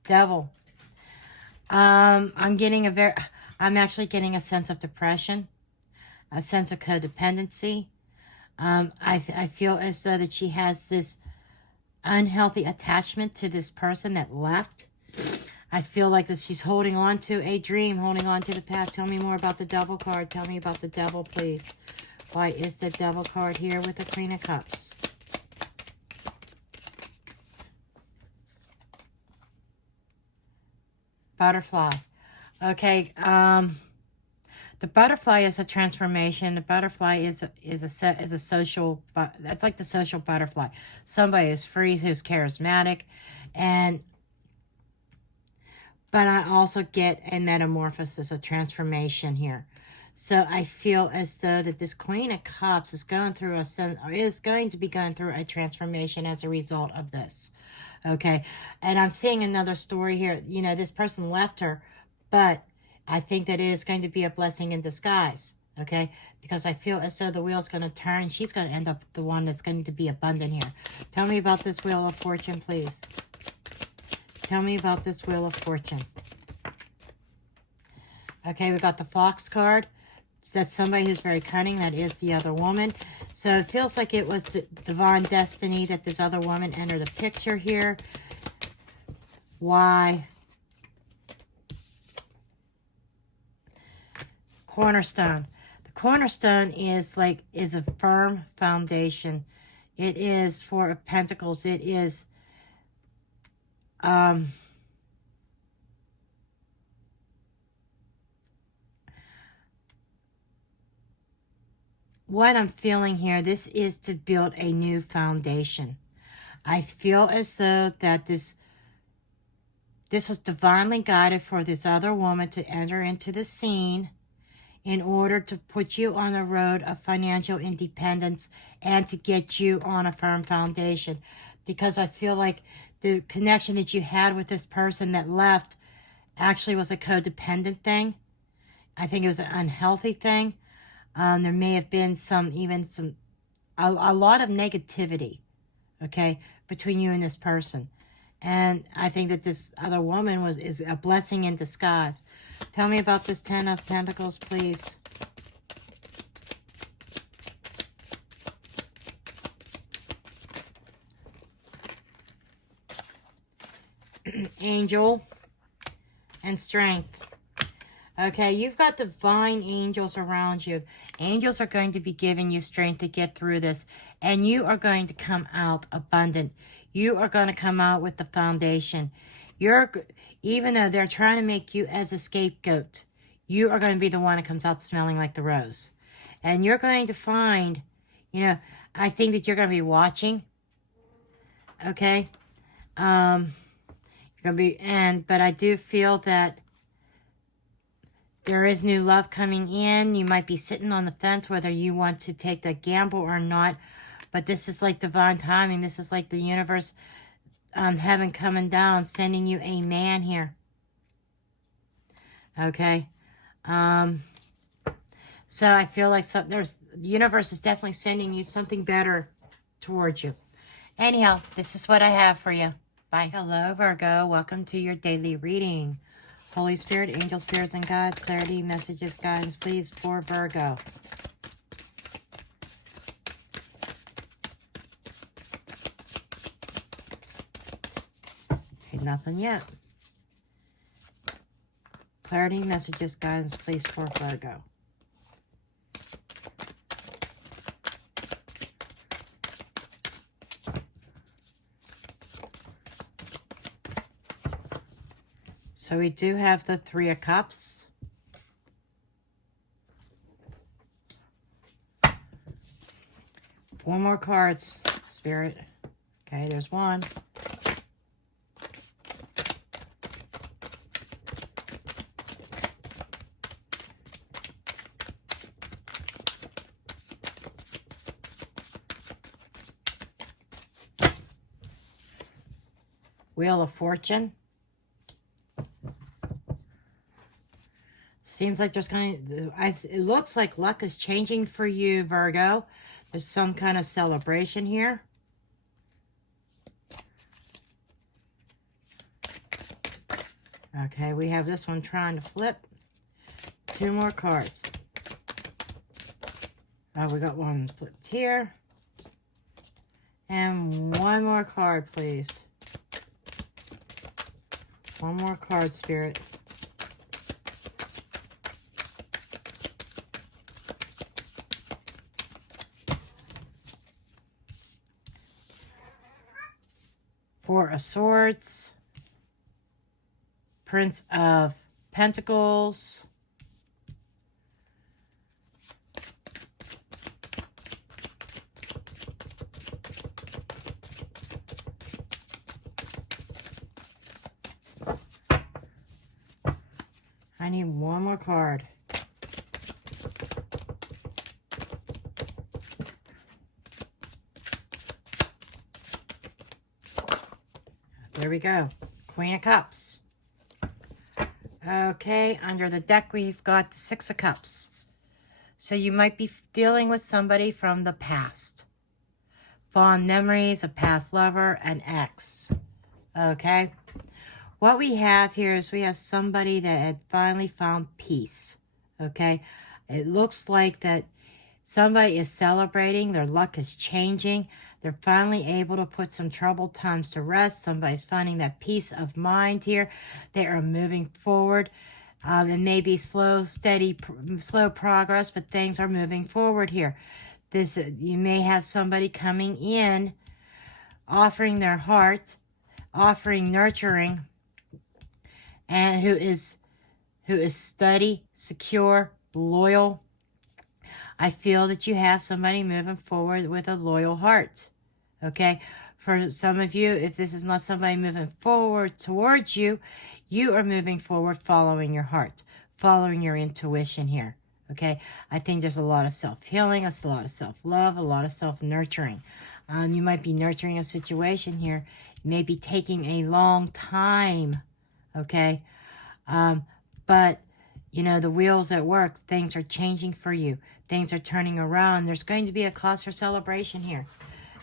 Devil. I'm actually getting a sense of depression, a sense of codependency. I feel as though that she has this unhealthy attachment to this person that left. I feel like this, she's holding on to a dream, holding on to the past. Tell me more about the Devil card. Tell me about the Devil, please. Why is the Devil card here with the Queen of Cups? Butterfly. Okay, the butterfly is a transformation. The butterfly is a social, that's like the social butterfly. Somebody who's free, who's charismatic, but I also get a metamorphosis, a transformation here. So I feel as though that this Queen of Cups is going to be going through a transformation as a result of this. Okay. And I'm seeing another story here. You know, this person left her, but I think that it is going to be a blessing in disguise. Okay. Because I feel as though the wheel's going to turn and she's going to end up the one that's going to be abundant here. Tell me about this Wheel of Fortune, please. Tell me about this Wheel of Fortune. Okay, we got the Fox card. So that's somebody who's very cunning. That is the other woman. So it feels like it was divine destiny that this other woman entered the picture here. Why? Cornerstone. The cornerstone is a firm foundation. It is Four of Pentacles. It is what I'm feeling here, this is to build a new foundation. I feel as though that this was divinely guided for this other woman to enter into the scene in order to put you on a road of financial independence and to get you on a firm foundation. Because I feel like the connection that you had with this person that left actually was a codependent thing. I think it was an unhealthy thing. There may have been a lot of negativity, okay, between you and this person. And I think that this other woman is a blessing in disguise. Tell me about this Ten of Pentacles, please. Angel and strength. Okay, you've got divine angels around you. Angels are going to be giving you strength to get through this. And you are going to come out abundant. You are going to come out with the foundation. Even though they're trying to make you as a scapegoat, you are going to be the one that comes out smelling like the rose. And you're going to find, I think that you're going to be watching. Okay? You're going to be, but I do feel that there is new love coming in. You might be sitting on the fence whether you want to take the gamble or not. But this is like divine timing. This is like the universe, heaven coming down, sending you a man here. Okay. So I feel like the universe is definitely sending you something better towards you. Anyhow, this is what I have for you. Bye. Hello, Virgo. Welcome to your daily reading. Holy Spirit, angels, spirits, and guides, clarity, messages, guidance, please, for Virgo. Okay, nothing yet. Clarity, messages, guidance, please, for Virgo. So we do have the Three of Cups. Four more cards, Spirit. Okay, there's one. Wheel of Fortune. Seems like there's it looks like luck is changing for you, Virgo. There's some kind of celebration here. Okay, we have this one trying to flip. Two more cards. Oh, we got one flipped here. And one more card, please. One more card, Spirit. Four of Swords, Prince of Pentacles, I need one more card. There we go. Queen of Cups. Okay, under the deck we've got the Six of Cups. So you might be dealing with somebody from the past. Fond memories, a past lover, an ex. Okay? What we have here is we have somebody that had finally found peace. Okay? It looks like that somebody is celebrating. Their luck is changing. They're finally able to put some troubled times to rest. Somebody's finding that peace of mind here. They are moving forward. It may be slow, steady, slow progress, but things are moving forward here. You may have somebody coming in, offering their heart, offering nurturing, and who is steady, secure, loyal. I feel that you have somebody moving forward with a loyal heart. Okay? For some of you, if this is not somebody moving forward towards you, you are moving forward following your heart, following your intuition here. Okay? I think there's a lot of self-healing, a lot of self-love, a lot of self-nurturing. You might be nurturing a situation here. It may be taking a long time. Okay? But, you know, the wheels at work, things are changing for you. Things are turning around. There's going to be a cause for celebration here.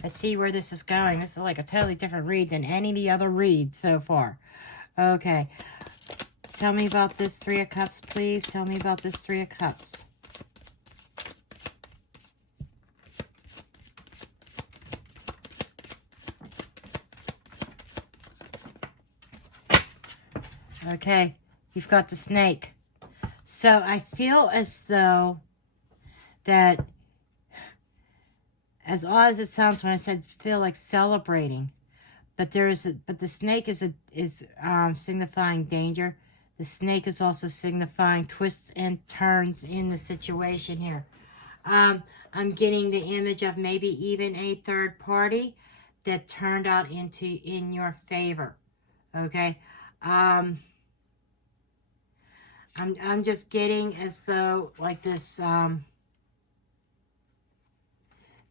Let's see where this is going. This is like a totally different read than any of the other reads so far. Okay. Tell me about this Three of Cups, please. Tell me about this Three of Cups. Okay. You've got the Snake. So I feel as though that, as odd as it sounds when I said feel like celebrating, but the snake is signifying danger. The snake is also signifying twists and turns in the situation here. I'm getting the image of maybe even a third party that turned out in your favor. Okay. I'm just getting as though like this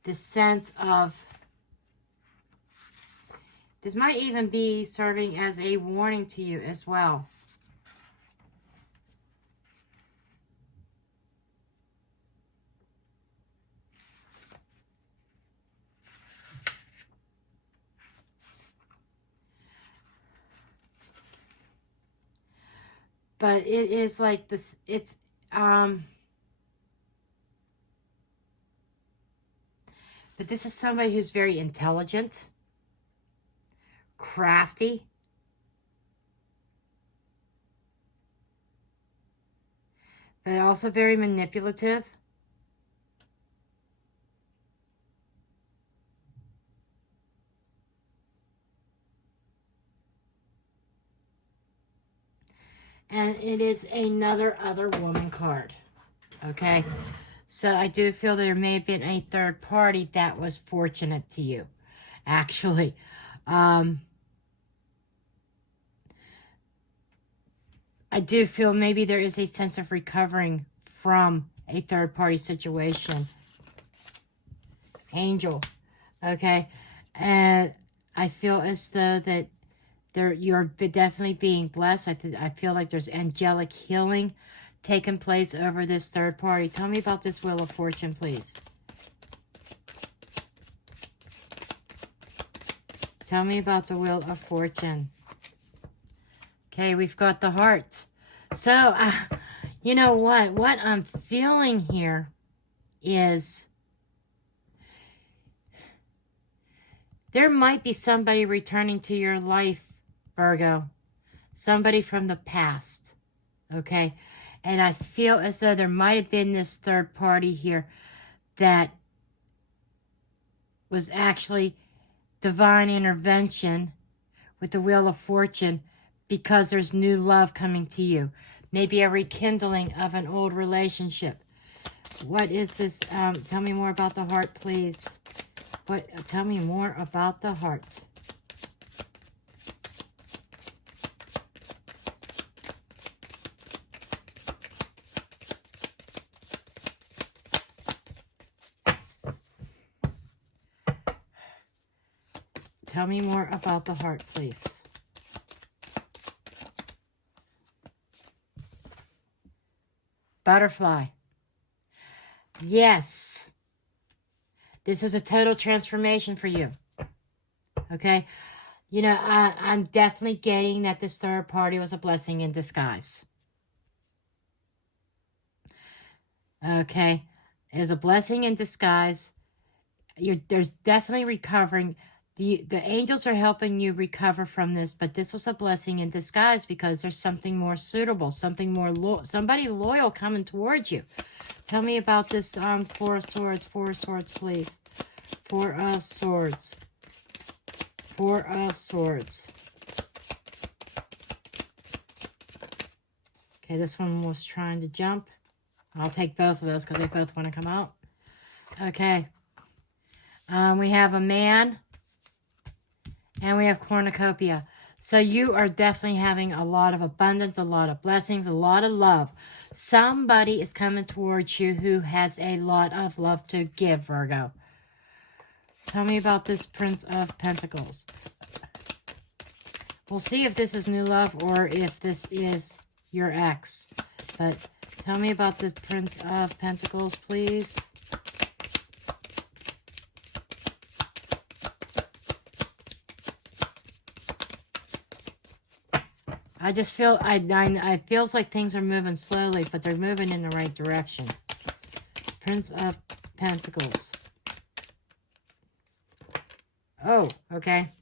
this sense of this might even be serving as a warning to you as well. But it is like this, but this is somebody who's very intelligent, crafty, but also very manipulative. And it is another other woman card. Okay. So I do feel there may have been a third party that was fortunate to you, actually. I do feel maybe there is a sense of recovering from a third party situation. Angel. Okay. And I feel as though that you're definitely being blessed. I feel like there's angelic healing taking place over this third party. Tell me about this Wheel of Fortune, please. Tell me about the Wheel of Fortune. Okay, we've got the Heart. So, you know what? What I'm feeling here is there might be somebody returning to your life, Virgo. Somebody from the past. Okay? And I feel as though there might have been this third party here that was actually divine intervention with the Wheel of Fortune because there's new love coming to you. Maybe a rekindling of an old relationship. What is this? Tell me more about the Heart, please. Tell me more about the Heart. Tell me more about the Heart, please. Butterfly. Yes. This is a total transformation for you. Okay? You know, I'm definitely getting that this third party was a blessing in disguise. Okay? It was a blessing in disguise. There's definitely recovering. The angels are helping you recover from this, but this was a blessing in disguise because there's something more suitable, something more somebody loyal coming towards you. Tell me about this Four of Swords. Four of Swords, please. Four of Swords. Four of Swords. Okay, this one was trying to jump. I'll take both of those because they both want to come out. Okay. We have a man. And we have cornucopia. So you are definitely having a lot of abundance, a lot of blessings, a lot of love. Somebody is coming towards you who has a lot of love to give, Virgo. Tell me about this Prince of Pentacles. We'll see if this is new love or if this is your ex. But tell me about the Prince of Pentacles, please. I just feel, I feels like things are moving slowly, but they're moving in the right direction. Prince of Pentacles. Oh, okay.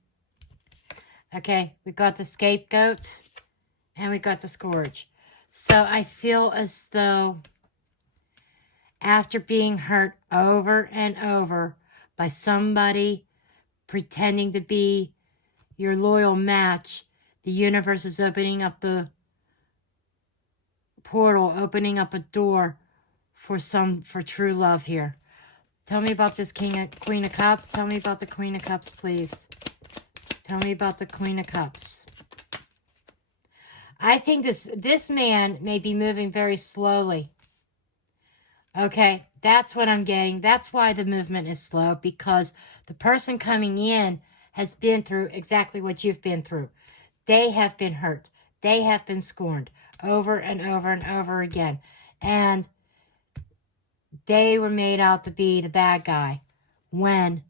Okay, we got the Scapegoat, and we got the Scourge. So I feel as though after being hurt over and over by somebody pretending to be your loyal match, the universe is opening up the portal, opening up a door for true love here. Tell me about this Queen of Cups. Tell me about the Queen of Cups, please. Tell me about the Queen of Cups. I think this man may be moving very slowly. Okay, that's what I'm getting. That's why the movement is slow, because the person coming in has been through exactly what you've been through. They have been hurt. They have been scorned over and over and over again. And they were made out to be the bad guy when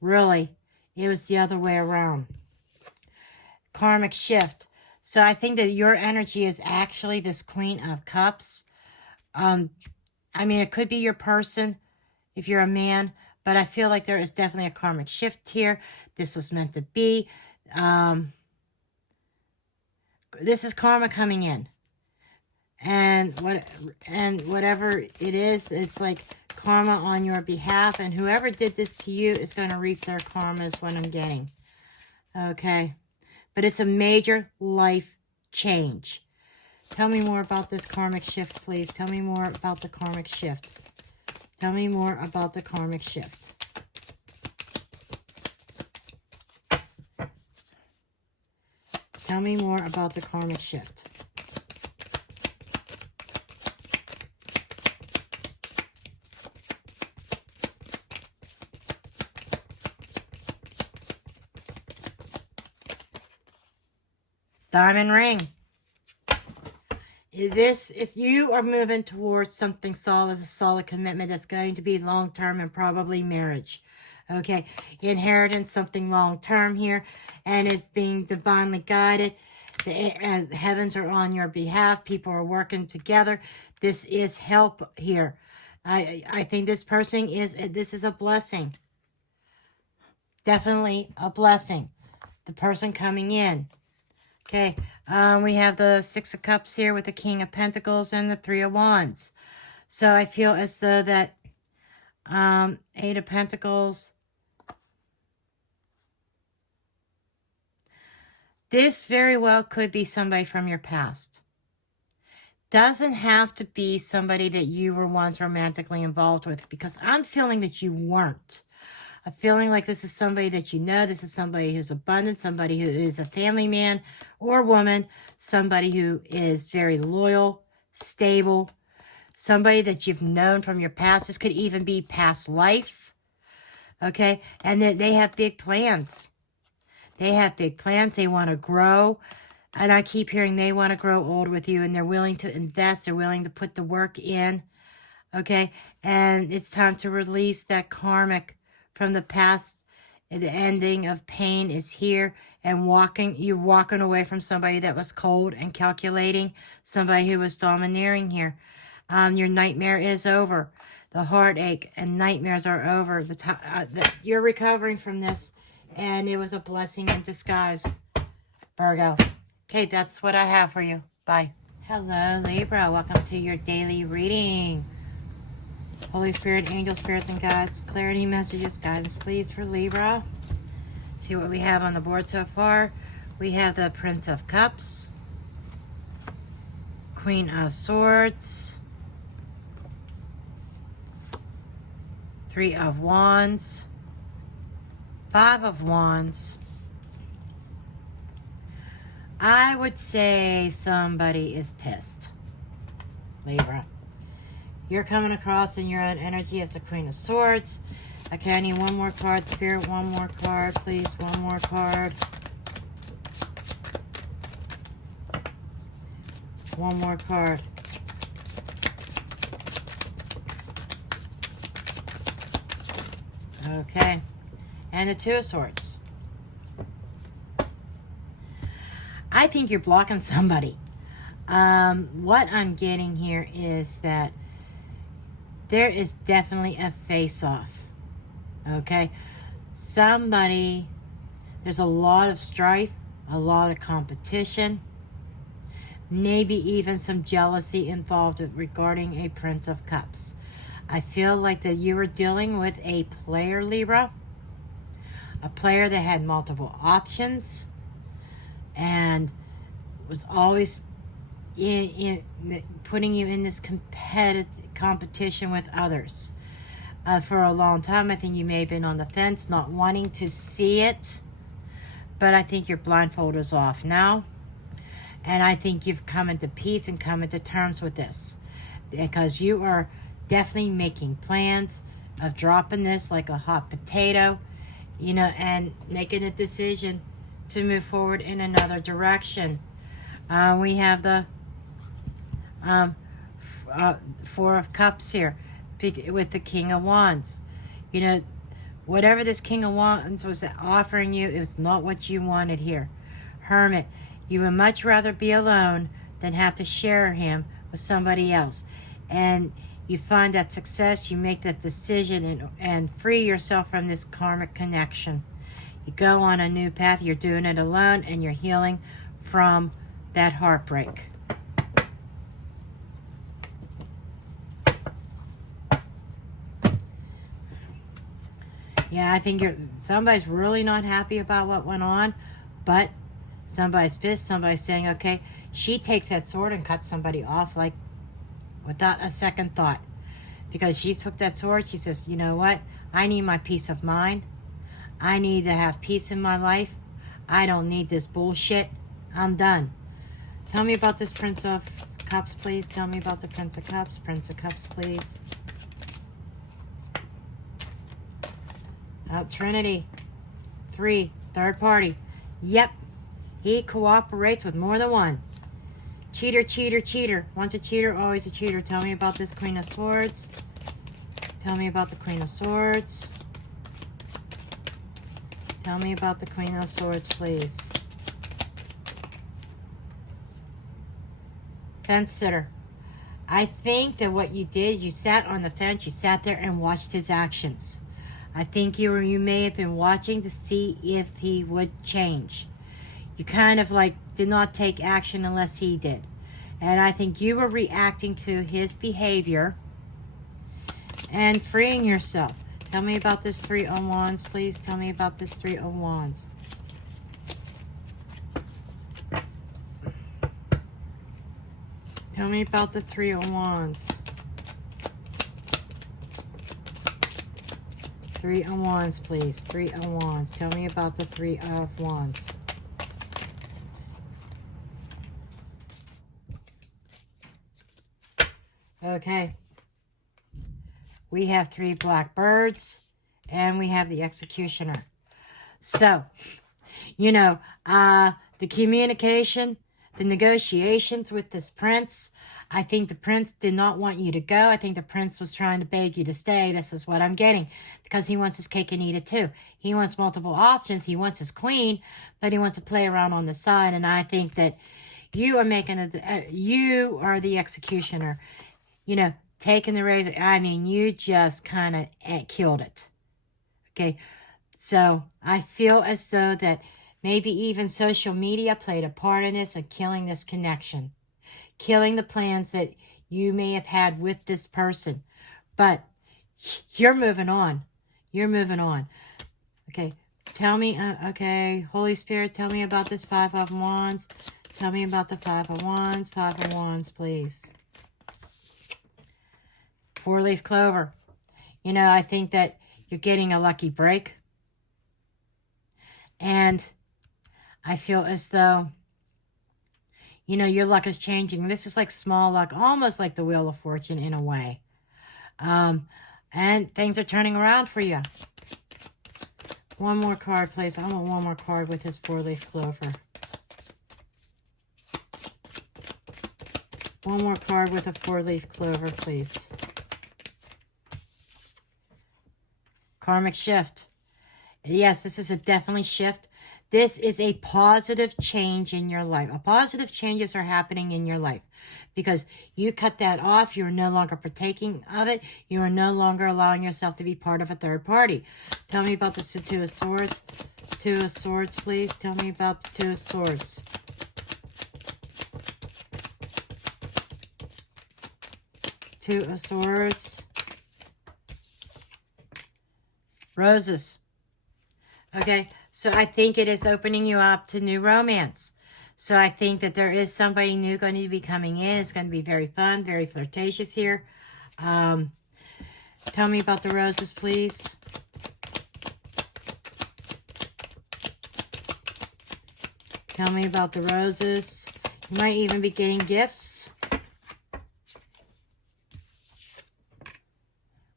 really it was the other way around. Karmic shift. So I think that your energy is actually this Queen of Cups. I mean, it could be your person if you're a man, but I feel like there is definitely a karmic shift here. This was meant to be. This is karma coming in, and whatever it is, it's like karma on your behalf, and whoever did this to you is going to reap their karma is what I'm getting. Okay, but it's a major life change. Tell me more about this karmic shift, please. Tell me more about the karmic shift. Tell me more about the karmic shift. Tell me more about the karmic shift. Diamond ring. This is, you are moving towards something solid, a solid commitment that's going to be long-term and probably marriage. Okay, inheritance, something long-term here, and it's being divinely guided. The heavens are on your behalf. People are working together. This is help here. I think this person this is a blessing. Definitely a blessing. The person coming in. Okay, we have the Six of Cups here with the King of Pentacles and the Three of Wands. So I feel as though that Eight of Pentacles. This very well could be somebody from your past. Doesn't have to be somebody that you were once romantically involved with, because I'm feeling that you weren't. I'm feeling like this is somebody that you know. This is somebody who's abundant, somebody who is a family man or woman, somebody who is very loyal, stable, somebody that you've known from your past. This could even be past life. Okay, and they have big plans. They have big plans. They want to grow. And I keep hearing they want to grow old with you, and they're willing to invest. They're willing to put the work in. Okay? And it's time to release that karmic from the past. The ending of pain is here. And you're walking away from somebody that was cold and calculating. Somebody who was domineering here. Your nightmare is over. The heartache and nightmares are over. You're recovering from this. And it was a blessing in disguise, Virgo. Okay, that's what I have for you. Bye. Hello, Libra. Welcome to your daily reading. Holy Spirit, angels, spirits, and guides, clarity, messages, guidance, please, for Libra. See what we have on the board so far. We have the Prince of Cups, Queen of Swords, Three of Wands, Five of Wands. I would say somebody is pissed, Libra. You're coming across in your own energy as the Queen of Swords. Okay, I need one more card. Spirit, one more card, please. One more card. One more card. Okay. And the Two of Swords. I think you're blocking somebody. What I'm getting here is that there is definitely a face-off. Okay? There's a lot of strife, a lot of competition, maybe even some jealousy involved regarding a Prince of Cups. I feel like that you were dealing with a player, Libra. A player that had multiple options and was always putting you in this competition with others. For a long time, I think you may have been on the fence, not wanting to see it. But I think your blindfold is off now. And I think you've come into peace and come into terms with this. Because you are definitely making plans of dropping this like a hot potato, you know, and making a decision to move forward in another direction. We have the Four of Cups here with the King of Wands. You know, whatever this King of Wands was offering you, it was not what you wanted here. Hermit, you would much rather be alone than have to share him with somebody else. And you find that success, you make that decision and free yourself from this karmic connection. You go on a new path, you're doing it alone, and you're healing from that heartbreak. Yeah, I think somebody's really not happy about what went on, but somebody's pissed, somebody's saying, okay, she takes that sword and cuts somebody off like without a second thought. Because she took that sword, she says, you know what? I need my peace of mind. I need to have peace in my life. I don't need this bullshit. I'm done. Tell me about this Prince of Cups, please. Tell me about the Prince of Cups. Prince of Cups, please. Trinity. 3. Third party. Yep. He cooperates with more than one. Cheater, cheater, cheater. Once a cheater, always a cheater. Tell me about this Queen of Swords. Tell me about the Queen of Swords. Tell me about the Queen of Swords, please. Fence sitter. I think that what you did, you sat on the fence, you sat there and watched his actions. I think you may have been watching to see if he would change. You kind of like did not take action unless he did. And I think you were reacting to his behavior and freeing yourself. Tell me about this Three of Wands, please. Tell me about this Three of Wands. Tell me about the Three of Wands. Three of Wands, please. Three of Wands. Tell me about the Three of Wands. Okay. We have 3 black birds, and we have the Executioner. So, you know, the communication, the negotiations with this prince. I think the prince did not want you to go. I think the prince was trying to beg you to stay. This is what I'm getting. Because he wants his cake and eat it too. He wants multiple options. He wants his queen, but he wants to play around on the side. And I think that you are making you are the executioner. You know, taking the razor. I mean, you just kind of killed it. Okay. So I feel as though that maybe even social media played a part in this and killing this connection. Killing the plans that you may have had with this person. But you're moving on. You're moving on. Okay. Tell me, okay, Holy Spirit, tell me about this Five of Wands. Tell me about the Five of Wands. Five of Wands, please. Four-leaf clover. You know, I think that you're getting a lucky break. And I feel as though, you know, your luck is changing. This is like small luck, almost like the Wheel of Fortune in a way. And things are turning around for you. One more card, please. I want one more card with his four-leaf clover. One more card with a four-leaf clover, please. Karmic shift. Yes, this is a definitely shift. This is a positive change in your life. Positive changes are happening in your life because you cut that off. You are no longer partaking of it. You are no longer allowing yourself to be part of a third party. Tell me about the Two of Swords. Two of Swords, please. Tell me about the Two of Swords. Two of Swords. Roses. Okay, so I think it is opening you up to new romance. So I think that there is somebody new going to be coming in. It's going to be very fun, very flirtatious here. Tell me about the roses, please. Tell me about the roses. You might even be getting gifts.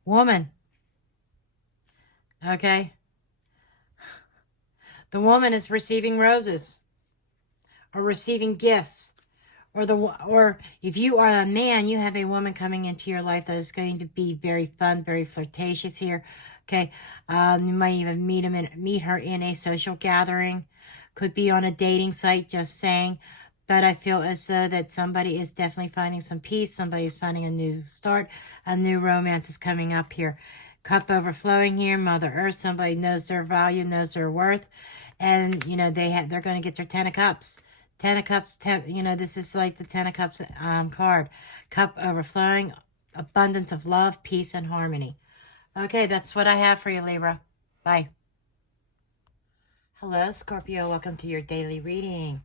Woman. Okay. The woman is receiving roses or receiving gifts, or if you are a man, you have a woman coming into your life that is going to be very fun, very flirtatious here. Okay, you might even meet her in a social gathering, could be on a dating site. Just saying, but I feel as though that somebody is definitely finding some peace. Somebody is finding a new start, a new romance is coming up here. Cup overflowing here, Mother Earth. Somebody knows their value, knows their worth. And, you know, they're going to get their Ten of Cups. Ten of Cups, you know, this is like the Ten of Cups card. Cup overflowing, abundance of love, peace, and harmony. Okay, that's what I have for you, Libra. Bye. Hello, Scorpio. Welcome to your daily reading.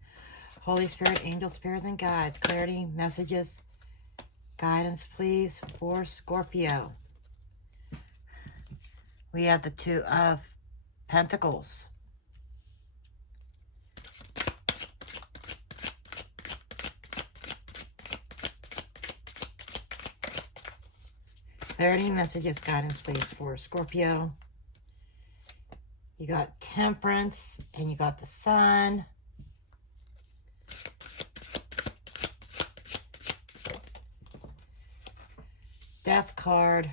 Holy Spirit, angels, spirits, and guides. Clarity, messages, guidance, please, for Scorpio. We have the Two of Pentacles. Clarity, messages, guidance, please, for Scorpio. You got Temperance, and you got the Sun. Death card.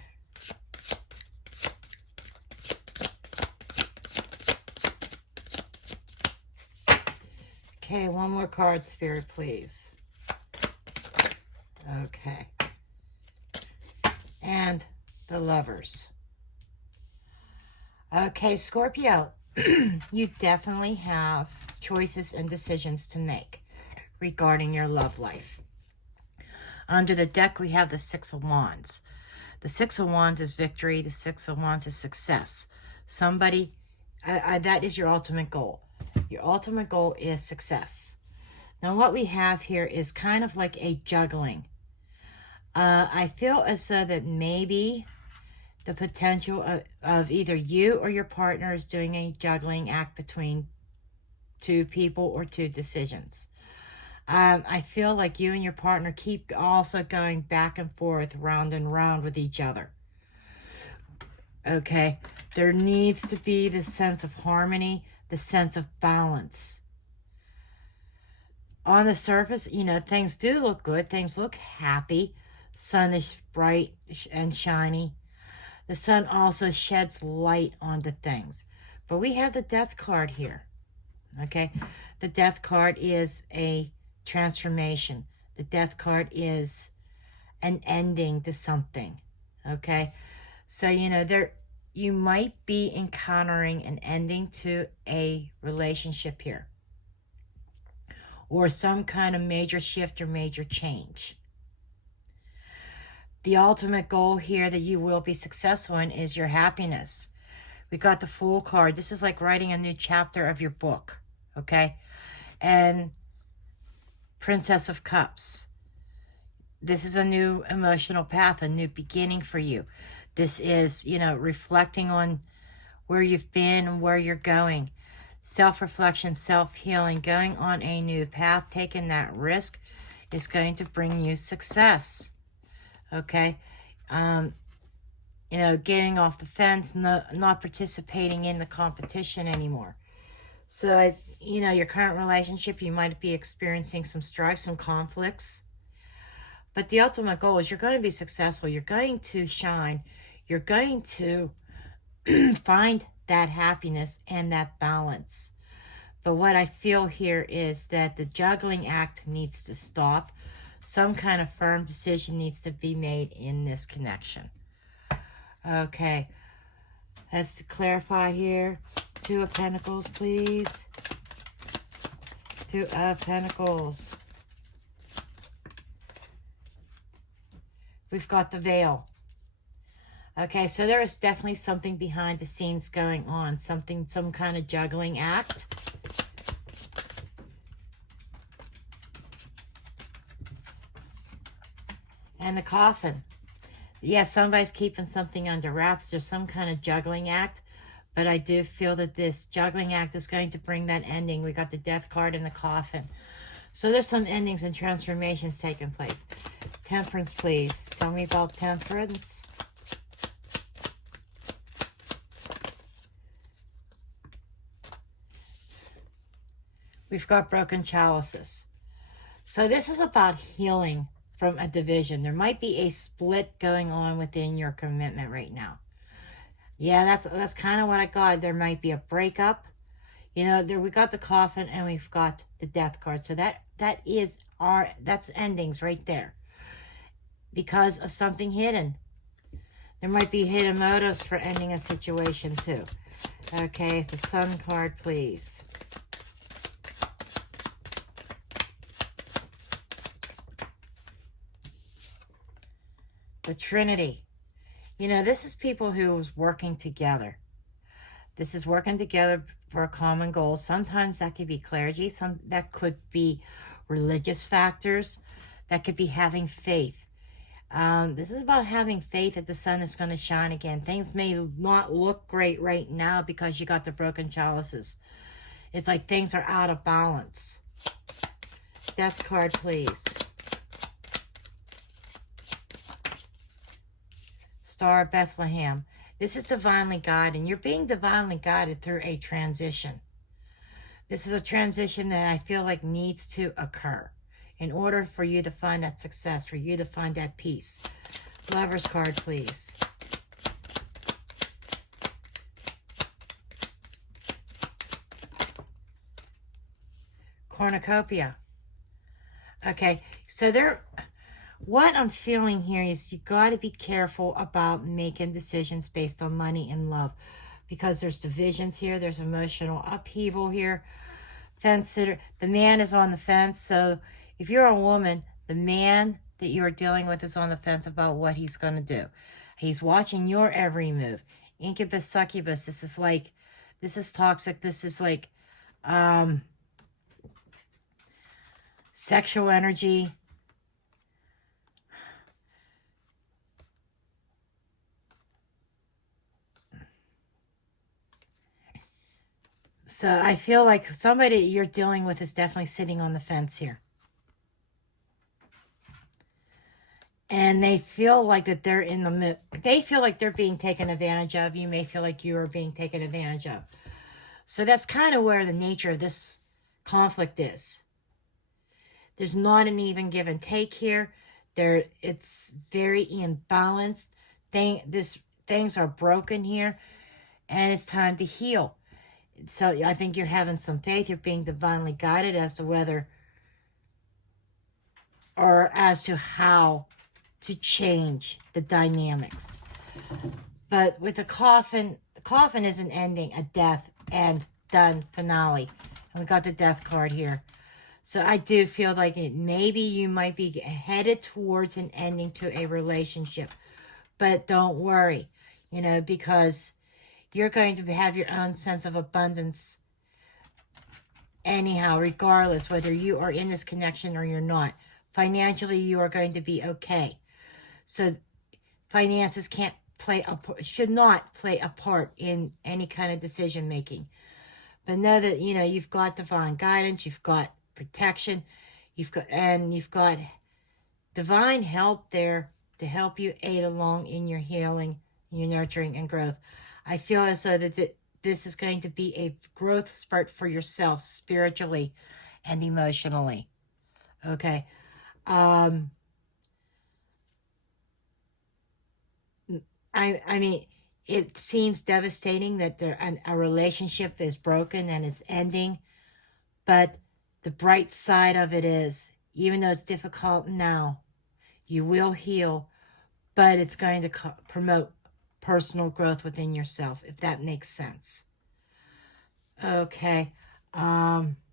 Okay, one more card, Spirit, please. Okay. And the Lovers. Okay, Scorpio, you definitely have choices and decisions to make regarding your love life. Under the deck, we have the Six of Wands. The Six of Wands is victory. The Six of Wands is success. Somebody, that is your ultimate goal. Your ultimate goal is success. Now, what we have here is kind of like a juggling. I feel as though that maybe the potential of either you or your partner is doing a juggling act between two people or two decisions. I feel like you and your partner keep also going back and forth, round and round with each other. Okay, there needs to be this sense of harmony, the sense of balance. On the surface, you know, things do look good. Things look happy. Sun is bright and shiny. The sun also sheds light onto things. But we have the death card here. Okay? The death card is a transformation. The death card is an ending to something. Okay? So, you know, you might be encountering an ending to a relationship here, or some kind of major shift or major change. The ultimate goal here that you will be successful in is your happiness. We got the Fool card. This is like writing a new chapter of your book, okay? And Princess of Cups. This is a new emotional path, a new beginning for you. This is, you know, reflecting on where you've been and where you're going. Self-reflection, self-healing, going on a new path, taking that risk is going to bring you success. Okay? You know, getting off the fence, not participating in the competition anymore. So, you know, your current relationship, you might be experiencing some strife, some conflicts. But the ultimate goal is you're going to be successful. You're going to shine. You're going to find that happiness and that balance. But what I feel here is that the juggling act needs to stop. Some kind of firm decision needs to be made in this connection. Okay. Let's clarify here. Two of Pentacles, please. Two of Pentacles. We've got the veil. Okay, so there is definitely something behind the scenes going on. Some kind of juggling act. And the Coffin. Yeah, somebody's keeping something under wraps. There's some kind of juggling act. But I do feel that this juggling act is going to bring that ending. We got the Death card and the Coffin. So there's some endings and transformations taking place. Temperance, please. Tell me about Temperance. We've got Broken Chalices. So this is about healing from a division. There might be a split going on within your commitment right now. Yeah, that's kind of what I got. There might be a breakup. You know, there we got the Coffin and we've got the Death card. So that's endings right there. Because of something hidden. There might be hidden motives for ending a situation too. Okay, the Sun card, please. The Trinity. You know, this is people who's working together. This is working together for a common goal. Sometimes that could be clergy. That could be religious factors. That could be having faith. This is about having faith that the sun is going to shine again. Things may not look great right now because you got the Broken Chalices. It's like things are out of balance. Death card, please. Star of Bethlehem. This is divinely guided, and you're being divinely guided through a transition. This is a transition that I feel like needs to occur in order for you to find that success, for you to find that peace. Lover's card, please. Cornucopia. Okay, so what I'm feeling here is you got to be careful about making decisions based on money and love, because there's divisions here, there's emotional upheaval here. Fence sitter, the man is on the fence. So if you're a woman, the man that you're dealing with is on the fence about what he's going to do. He's watching your every move. Incubus, succubus, this is toxic. This is like sexual energy. So I feel like somebody you're dealing with is definitely sitting on the fence here. And they feel like that they're in the they feel like they're being taken advantage of. You may feel like you are being taken advantage of. So that's kind of where the nature of this conflict is. There's not an even give and take here. It's very imbalanced. Things are broken here, and it's time to heal. So I think you're having some faith. You're being divinely guided as to whether or as to how to change the dynamics. But with the coffin is an ending, a death, and done, finale. And we got the death card here. So I do feel like maybe you might be headed towards an ending to a relationship. But don't worry, because you're going to have your own sense of abundance anyhow, regardless whether you are in this connection or you're not. Financially, you are going to be okay. So finances should not play a part in any kind of decision making. But know that, you've got divine guidance, you've got protection, you've got divine help there to help you aid along in your healing, your nurturing, and growth. I feel as though that this is going to be a growth spurt for yourself spiritually and emotionally. Okay. I mean, it seems devastating that a relationship is broken and it's ending, but the bright side of it is, even though it's difficult now, you will heal, but it's going to promote personal growth within yourself, if that makes sense. Okay. 11.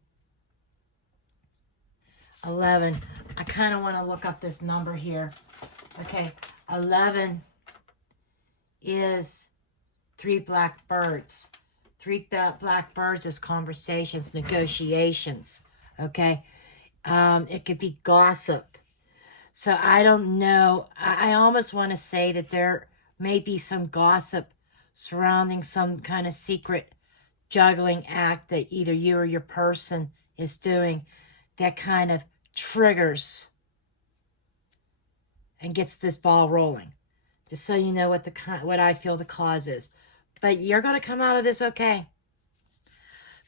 I kind of want to look up this number here. Okay. 11 is 3 black birds. 3 black birds is conversations, negotiations. Okay. It could be gossip. So I don't know. I almost want to say that there may be some gossip surrounding some kind of secret juggling act that either you or your person is doing that kind of triggers and gets this ball rolling. Just so you know what I feel the cause is. But you're going to come out of this okay.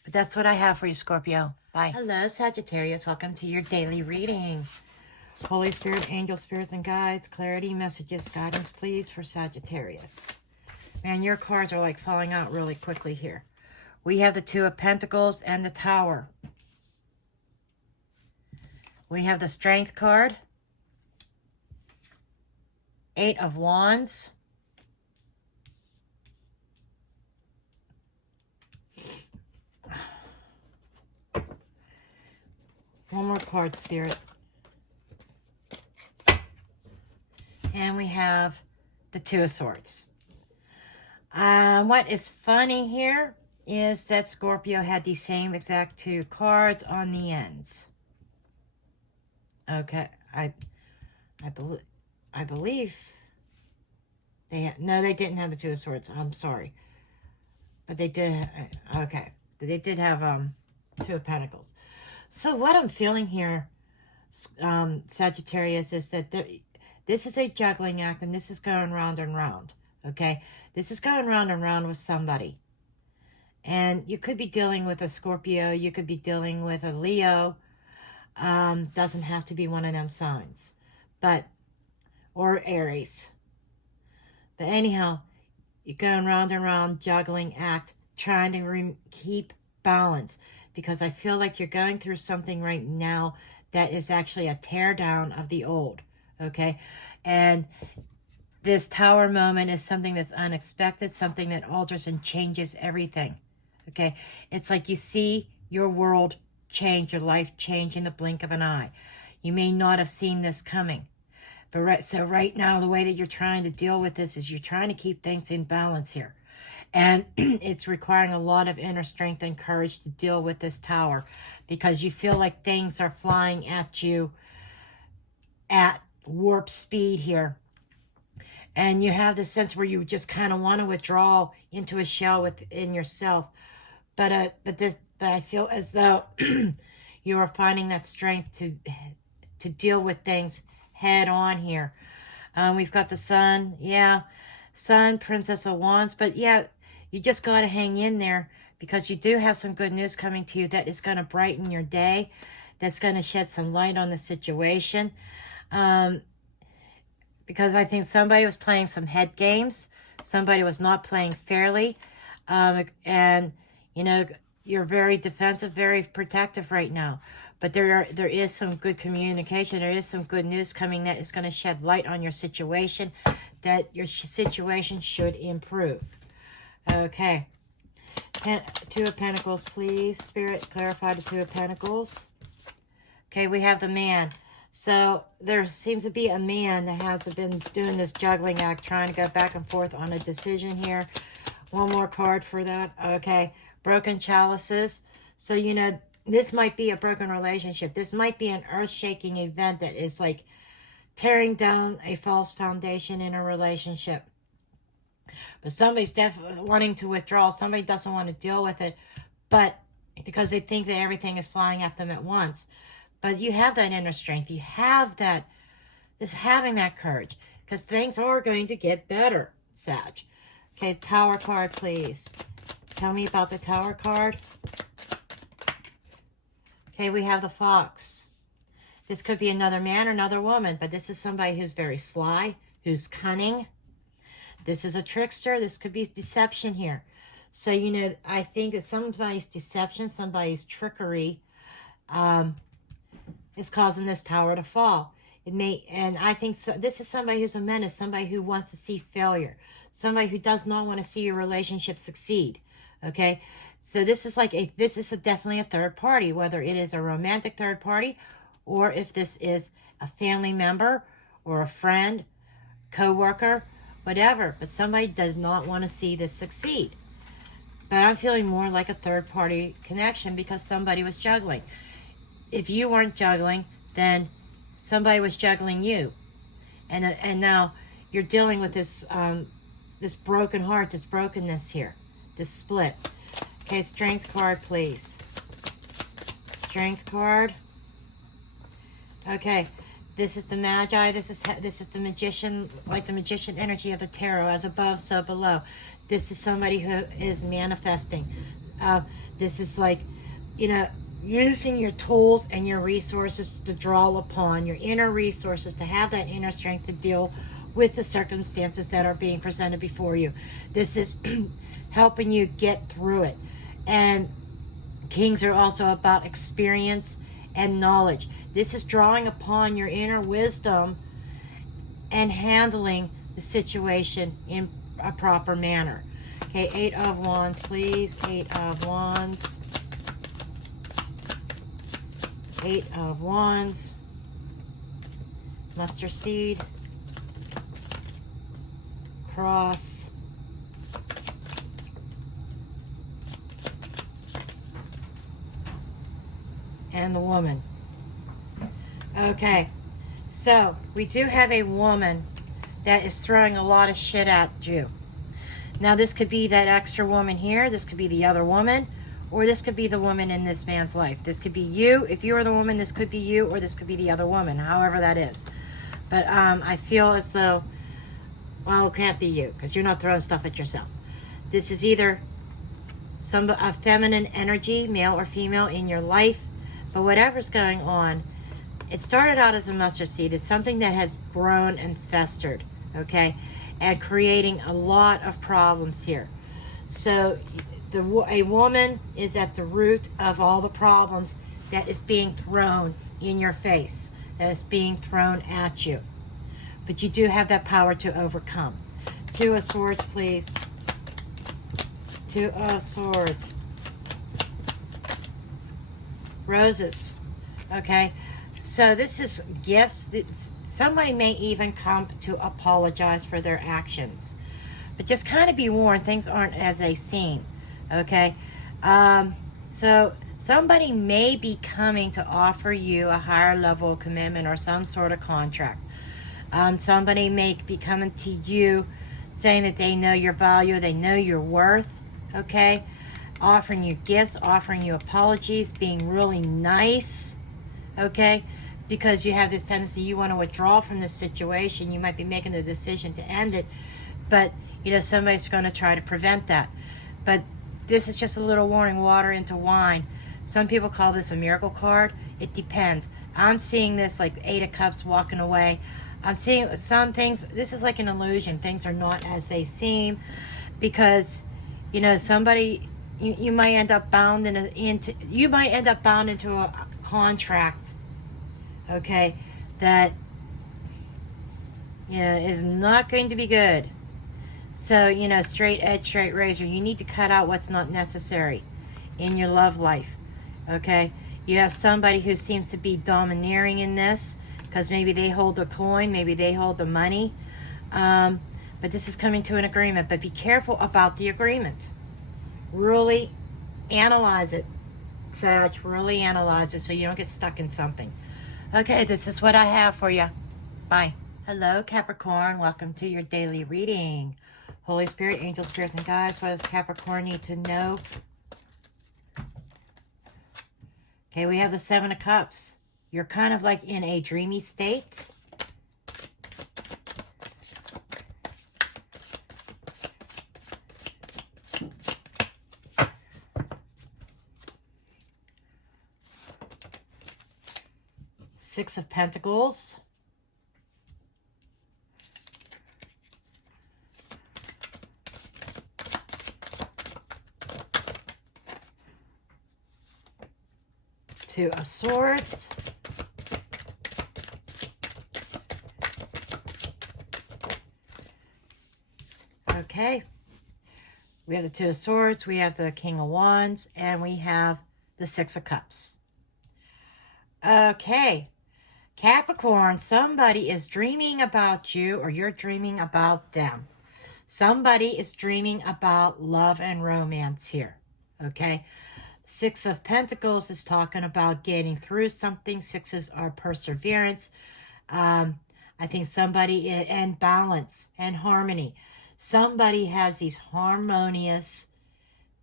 But that's what I have for you, Scorpio. Bye. Hello, Sagittarius. Welcome to your daily reading. Holy Spirit, angel spirits, and guides, clarity, messages, guidance, please, for Sagittarius. Man, your cards are like falling out really quickly here. We have the 2 of Pentacles and the Tower. We have the Strength card. 8 of Wands. One more card, Spirit. And we have the 2 of Swords. What is funny here is that Scorpio had the same exact 2 cards on the ends. Okay, I believe they didn't have the 2 of Swords. I'm sorry, but they did. Okay, they did have 2 of Pentacles. So what I'm feeling here, Sagittarius, is that this is a juggling act, and this is going round and round. Okay, this is going round and round with somebody. And you could be dealing with a Scorpio. You could be dealing with a Leo. Doesn't have to be one of them signs. Or Aries. But anyhow, you're going round and round, juggling act, trying to keep balance. Because I feel like you're going through something right now that is actually a tear down of the old. Okay? And this Tower moment is something that's unexpected, something that alters and changes everything. Okay? It's like you see your world change, your life change in the blink of an eye. You may not have seen this coming. But right now, the way that you're trying to deal with this is you're trying to keep things in balance here. And it's requiring a lot of inner strength and courage to deal with this Tower, because you feel like things are flying at you at warp speed here. And you have this sense where you just kind of want to withdraw into a shell within yourself. But I feel as though you are finding that strength to deal with things head on here. We've got the Sun. Yeah, Sun, Princess of Wands. But yeah, you just got to hang in there, because you do have some good news coming to you that is going to brighten your day, that's going to shed some light on the situation. Because I think somebody was playing some head games. Somebody was not playing fairly. And, you know, you're very defensive, very protective right now. But there is some good communication. There is some good news coming that is going to shed light on your situation, that your situation should improve. Okay. Two of Pentacles, please. Spirit, clarify the Two of Pentacles. Okay, we have the Man. So there seems to be a man that has been doing this juggling act, trying to go back and forth on a decision here. One more card for that. Okay, broken chalices. So, you know, this might be a broken relationship. This might be an earth-shaking event that is like tearing down a false foundation in a relationship. But somebody's definitely wanting to withdraw. Somebody doesn't want to deal with it, but because they think that everything is flying at them at once. But you have that inner strength. You have that, just having that courage, because things are going to get better, Sag. Okay, Tower card, please. Tell me about the Tower card. Okay, we have the Fox. This could be another man or another woman, but this is somebody who's very sly, who's cunning. This is a trickster. This could be deception here. So, you know, I think that somebody's deception, somebody's trickery is causing this tower to fall. It may, and I think so, this is somebody who's a menace, somebody who wants to see failure, somebody who does not want to see your relationship succeed. Okay, so this is like definitely a third party, whether it is a romantic third party, or if this is a family member or a friend, co-worker, whatever. But somebody does not want to see this succeed. But I'm feeling more like a third party connection because somebody was juggling. If you weren't juggling, then somebody was juggling you, and now you're dealing with this this broken heart, this brokenness here, this split. Okay, Strength card, please. Strength card. Okay, this is the Magi. This is the Magician, like the Magician energy of the tarot, as above, so below. This is somebody who is manifesting. This is like, you know, using your tools and your resources to draw upon, your inner resources, to have that inner strength to deal with the circumstances that are being presented before you. This is helping you get through it. And Kings are also about experience and knowledge. This is drawing upon your inner wisdom and handling the situation in a proper manner. Okay, Eight of Wands, please. Eight of Wands. Eight of Wands. Mustard seed. Cross. And the Woman. Okay, so we do have a woman that is throwing a lot of shit at you. Now this could be that extra woman here, this could be the other woman, or this could be the woman in this man's life. This could be you. If you are the woman, this could be you, or this could be the other woman, however that is. But I feel as though, well, it can't be you, because you're not throwing stuff at yourself. This is either a feminine energy, male or female, in your life. But whatever's going on, it started out as a mustard seed. It's something that has grown and festered, okay, and creating a lot of problems here. So a woman is at the root of all the problems that is being thrown in your face, that is being thrown at you. But you do have that power to overcome. Two of Swords, please. Two of Swords. Roses. Okay, so this is gifts. Somebody may even come to apologize for their actions, but just kind of be warned, things aren't as they seem. Okay, so somebody may be coming to offer you a higher level of commitment or some sort of contract. Somebody may be coming to you saying that they know your value, they know your worth. Okay, offering you gifts, offering you apologies, being really nice, okay? Because you have this tendency, you want to withdraw from this situation. You might be making the decision to end it, but, you know, somebody's going to try to prevent that. But this is just a little warning, water into wine. Some people call this a miracle card. It depends. I'm seeing this like Eight of Cups walking away. I'm seeing some things, this is like an illusion. Things are not as they seem because, you know, somebody, you might end up bound into a contract, okay, that, you know, is not going to be good. So, you know, straight edge, straight razor. You need to cut out what's not necessary in your love life, okay? You have somebody who seems to be domineering in this because maybe they hold the coin, maybe they hold the money. But this is coming to an agreement. But be careful about the agreement. Really analyze it, Sag. Really analyze it so you don't get stuck in something. Okay, this is what I have for you. Bye. Hello, Capricorn. Welcome to your daily reading. Holy Spirit, angels, spirits, and guides. What does Capricorn need to know? Okay, we have the Seven of Cups. You're kind of like in a dreamy state. Six of Pentacles. Two of Swords. Okay. We have the Two of Swords, we have the King of Wands, and we have the Six of Cups. Okay. Capricorn, somebody is dreaming about you or you're dreaming about them. Somebody is dreaming about love and romance here. Okay. Six of Pentacles is talking about getting through something. Sixes are perseverance. I think somebody, and balance and harmony. Somebody has these harmonious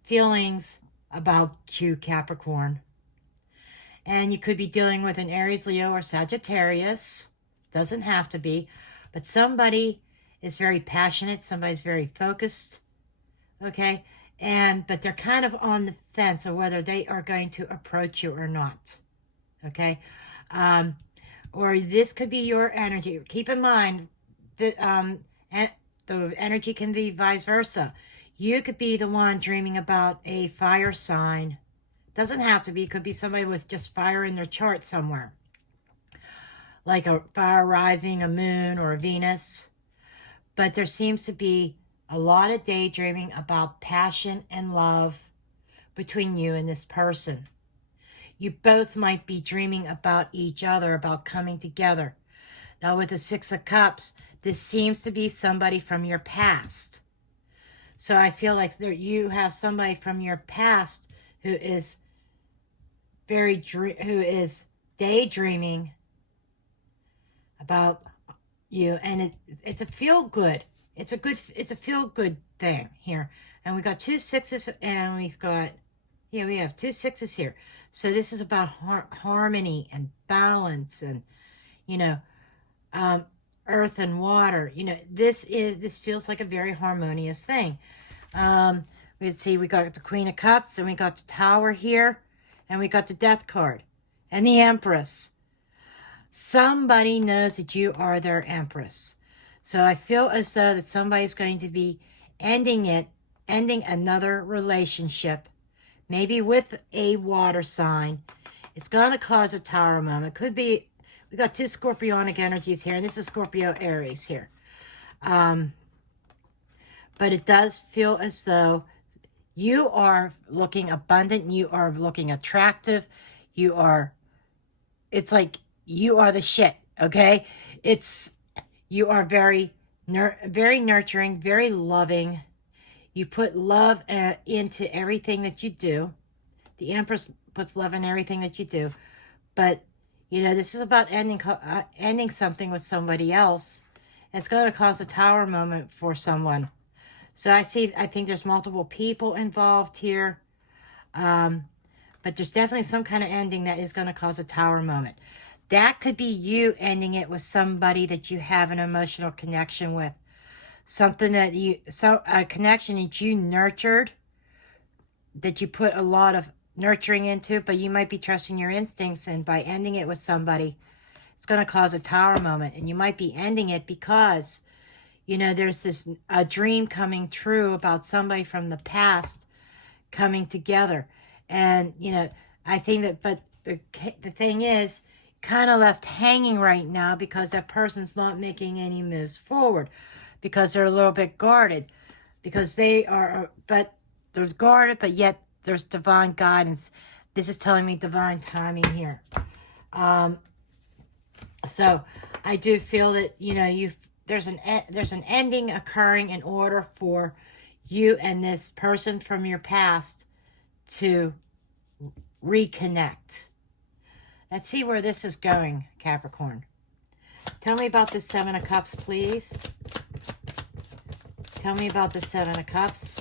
feelings about you, Capricorn. And you could be dealing with an Aries, Leo, or Sagittarius. Doesn't have to be. But somebody is very passionate. Somebody's very focused. Okay? But they're kind of on the fence of whether they are going to approach you or not. Okay? Or this could be your energy. Keep in mind that the energy can be vice versa. You could be the one dreaming about a fire sign. Doesn't have to be. Could be somebody with just fire in their chart somewhere. Like a fire rising, a moon, or a Venus. But there seems to be a lot of daydreaming about passion and love between you and this person. You both might be dreaming about each other, about coming together. Now with the Six of Cups, this seems to be somebody from your past. So I feel like you have somebody from your past who is daydreaming about you, and it's a feel good. It's a feel good thing here. And we got two sixes, and we have two sixes here. So this is about harmony and balance, and earth and water. This feels like a very harmonious thing. Let's see, we got the Queen of Cups, and we got the Tower here, and we got the Death card, and the Empress. Somebody knows that you are their Empress. So I feel as though that somebody's going to be ending another relationship, maybe with a water sign. It's going to cause a Tower moment. Could be, we got two Scorpionic energies here, and this is Scorpio Aries here. But it does feel as though you are looking abundant, you are looking attractive, it's like you are the shit, okay? You are very nurturing, very loving. You put love into everything that you do. The Empress puts love in everything that you do. But, this is about ending something with somebody else. It's going to cause a Tower moment for someone. So I think there's multiple people involved here. But there's definitely some kind of ending that is going to cause a Tower moment. That could be you ending it with somebody that you have an emotional connection with. A connection that you nurtured, that you put a lot of nurturing into, but you might be trusting your instincts, and by ending it with somebody, it's going to cause a tower moment. And you might be ending it because, you know, there's a dream coming true about somebody from the past coming together. And, you know, I think that, but the thing is, kind of left hanging right now because that person's not making any moves forward because they're a little bit guarded, because they are, but there's guarded, but yet there's divine guidance. This is telling me divine timing here. So I do feel that, you know, there's an ending occurring in order for you and this person from your past to reconnect. Let's see where this is going, Capricorn. Tell me about the Seven of Cups, please. Tell me about the Seven of Cups.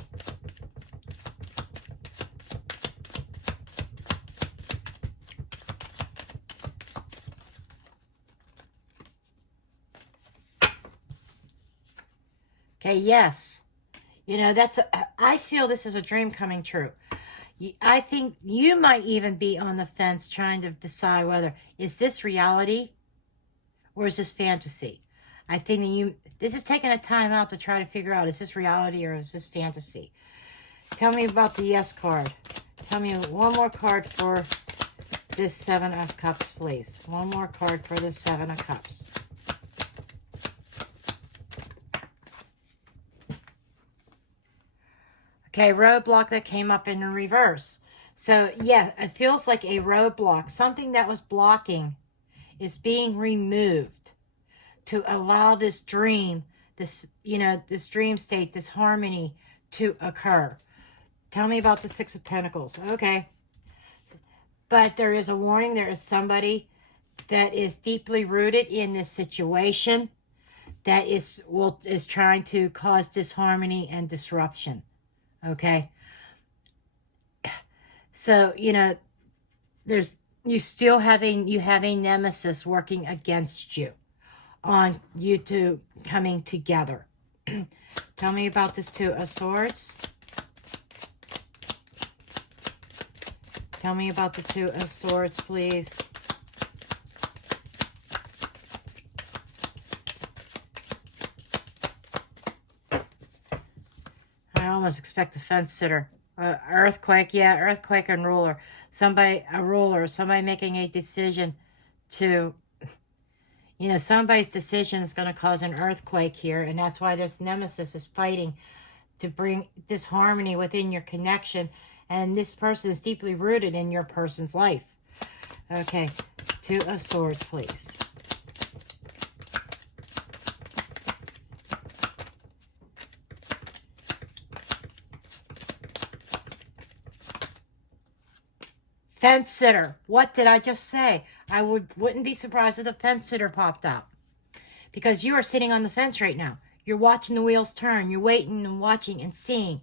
Okay, yes. You know, I feel this is a dream coming true. I think you might even be on the fence trying to decide whether, is this reality or is this fantasy? I think that this is taking a time out to try to figure out, is this reality or is this fantasy? Tell me about the yes card. Tell me one more card for this Seven of Cups, please. One more card for the Seven of Cups. Okay, roadblock that came up in the reverse. So, yeah, it feels like a roadblock. Something that was blocking is being removed to allow this dream, this, you know, this dream state, this harmony to occur. Tell me about the Six of Pentacles. Okay. But there is a warning. There is somebody that is deeply rooted in this situation that is trying to cause disharmony and disruption. Okay. So, you know, you have a nemesis working against you on you two coming together. Tell me about this Two of Swords. Tell me about the Two of Swords, please. I almost expect a fence sitter. Earthquake, yeah, earthquake and ruler. Somebody making a decision to, you know, somebody's decision is going to cause an earthquake here. And that's why this nemesis is fighting to bring disharmony within your connection. And this person is deeply rooted in your person's life. Okay, Two of Swords, please. Fence sitter. What did I just say? I wouldn't be surprised if the fence sitter popped up. Because you are sitting on the fence right now. You're watching the wheels turn. You're waiting and watching and seeing.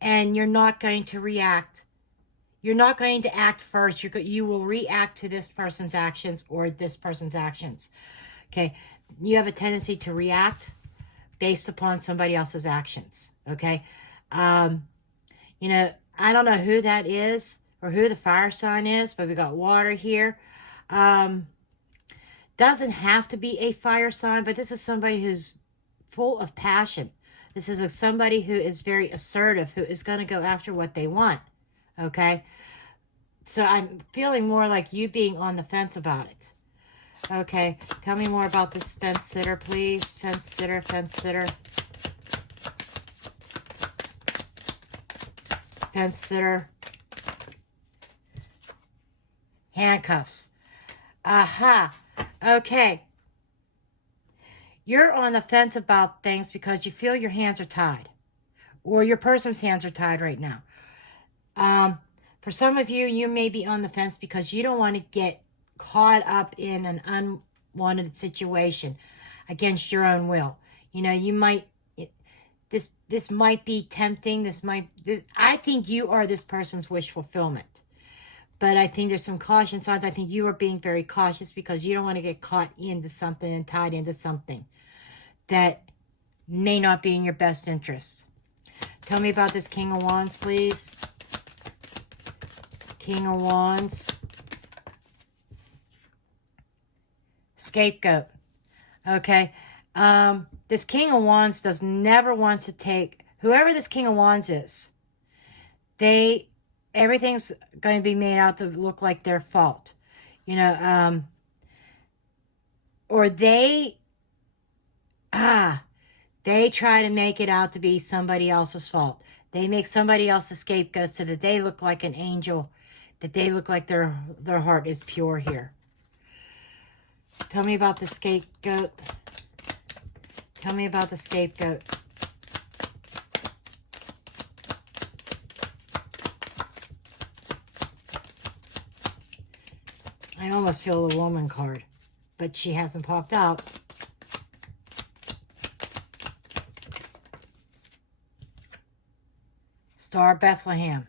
And you're not going to react. You're not going to act first. You will react to this person's actions or this person's actions. Okay? You have a tendency to react based upon somebody else's actions. Okay? You know, I don't know who that is or who the fire sign is, but we got water here. Doesn't have to be a fire sign, but this is somebody who's full of passion. This is somebody who is very assertive, who is going to go after what they want. Okay? So I'm feeling more like you being on the fence about it. Okay, tell me more about this fence sitter, please. Fence sitter, fence sitter. Fence sitter. Handcuffs. Aha. Okay. You're on the fence about things because you feel your hands are tied. Or your person's hands are tied right now. For some of you, you may be on the fence because you don't want to get caught up in an unwanted situation against your own will. You know, you might, this might be tempting. I think you are this person's wish fulfillment. But I think there's some caution signs. I think you are being very cautious because you don't want to get caught into something and tied into something that may not be in your best interest. Tell me about this King of Wands, please. King of Wands. Scapegoat. Okay. This King of Wands never wants to take, whoever this King of Wands is, everything's going to be made out to look like their fault. You know, or they try to make it out to be somebody else's fault. They make somebody else a scapegoat so that they look like an angel, that they look like their heart is pure here. Tell me about the scapegoat. Tell me about the scapegoat. I almost feel the woman card, but she hasn't popped out. Star of Bethlehem.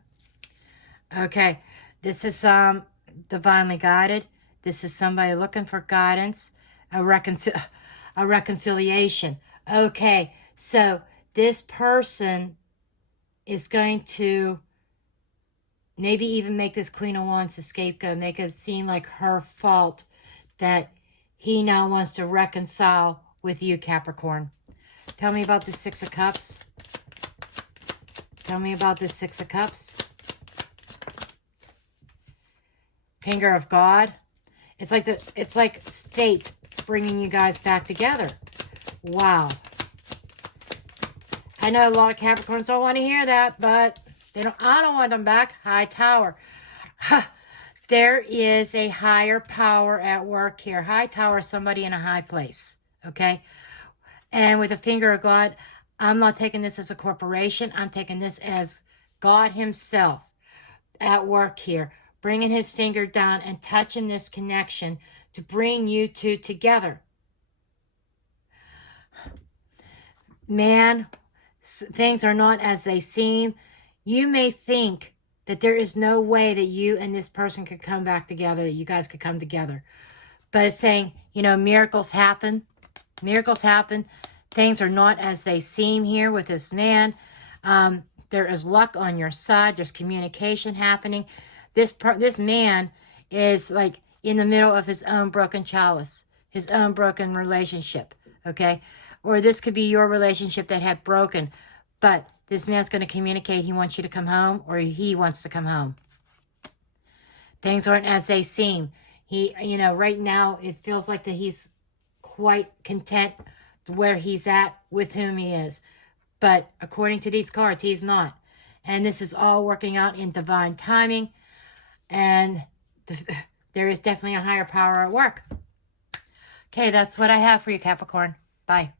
Okay, this is divinely guided. This is somebody looking for guidance, a reconciliation. Okay, so this person is going to maybe even make this Queen of Wands a scapegoat, make it seem like her fault that he now wants to reconcile with you, Capricorn. Tell me about the Six of Cups. Tell me about the Six of Cups. Finger of God. It's like fate bringing you guys back together. Wow. I know a lot of Capricorns don't want to hear that, but I don't want them back. High Tower. There is a higher power at work here. High Tower is somebody in a high place. Okay? And with a finger of God, I'm not taking this as a corporation. I'm taking this as God himself at work here, bringing his finger down and touching this connection to bring you two together. Man, things are not as they seem. You may think that there is no way that you and this person could come back together, that you guys could come together. But it's saying, you know, miracles happen. Miracles happen. Things are not as they seem here with this man. There is luck on your side. There's communication happening. This man is like in the middle of his own broken chalice, his own broken relationship, okay? Or this could be your relationship that had broken, but this man's going to communicate he wants you to come home, or he wants to come home. Things aren't as they seem. You know, right now it feels like that he's quite content where he's at with whom he is. But according to these cards, he's not. And this is all working out in divine timing. And there is definitely a higher power at work. Okay, that's what I have for you, Capricorn. Bye.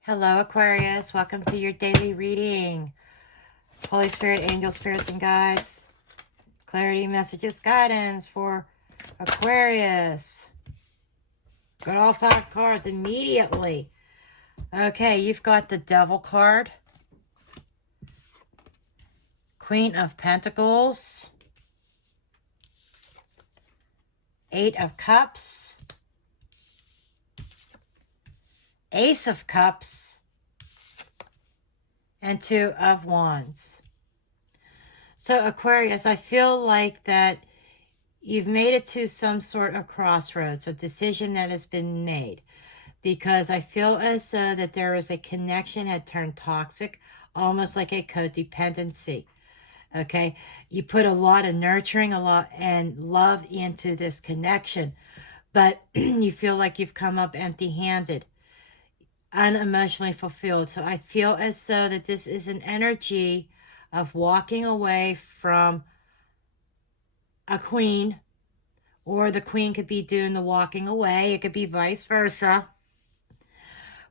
Hello, Aquarius. Welcome to your daily reading. Holy Spirit, angels, spirits, and guides. Clarity, messages, guidance for Aquarius. Got all 5 cards immediately. Okay, you've got the Devil card. Queen of Pentacles. 8 of Cups. Ace of Cups. And 2 of Wands. So Aquarius, I feel like that you've made it to some sort of crossroads, a decision that has been made. Because I feel as though that there is a connection had turned toxic, almost like a codependency. Okay, you put a lot of nurturing, a lot and love into this connection, but you feel like you've come up empty-handed, unemotionally fulfilled. So I feel as though that this is an energy of walking away from a queen, or the queen could be doing the walking away. It could be vice versa.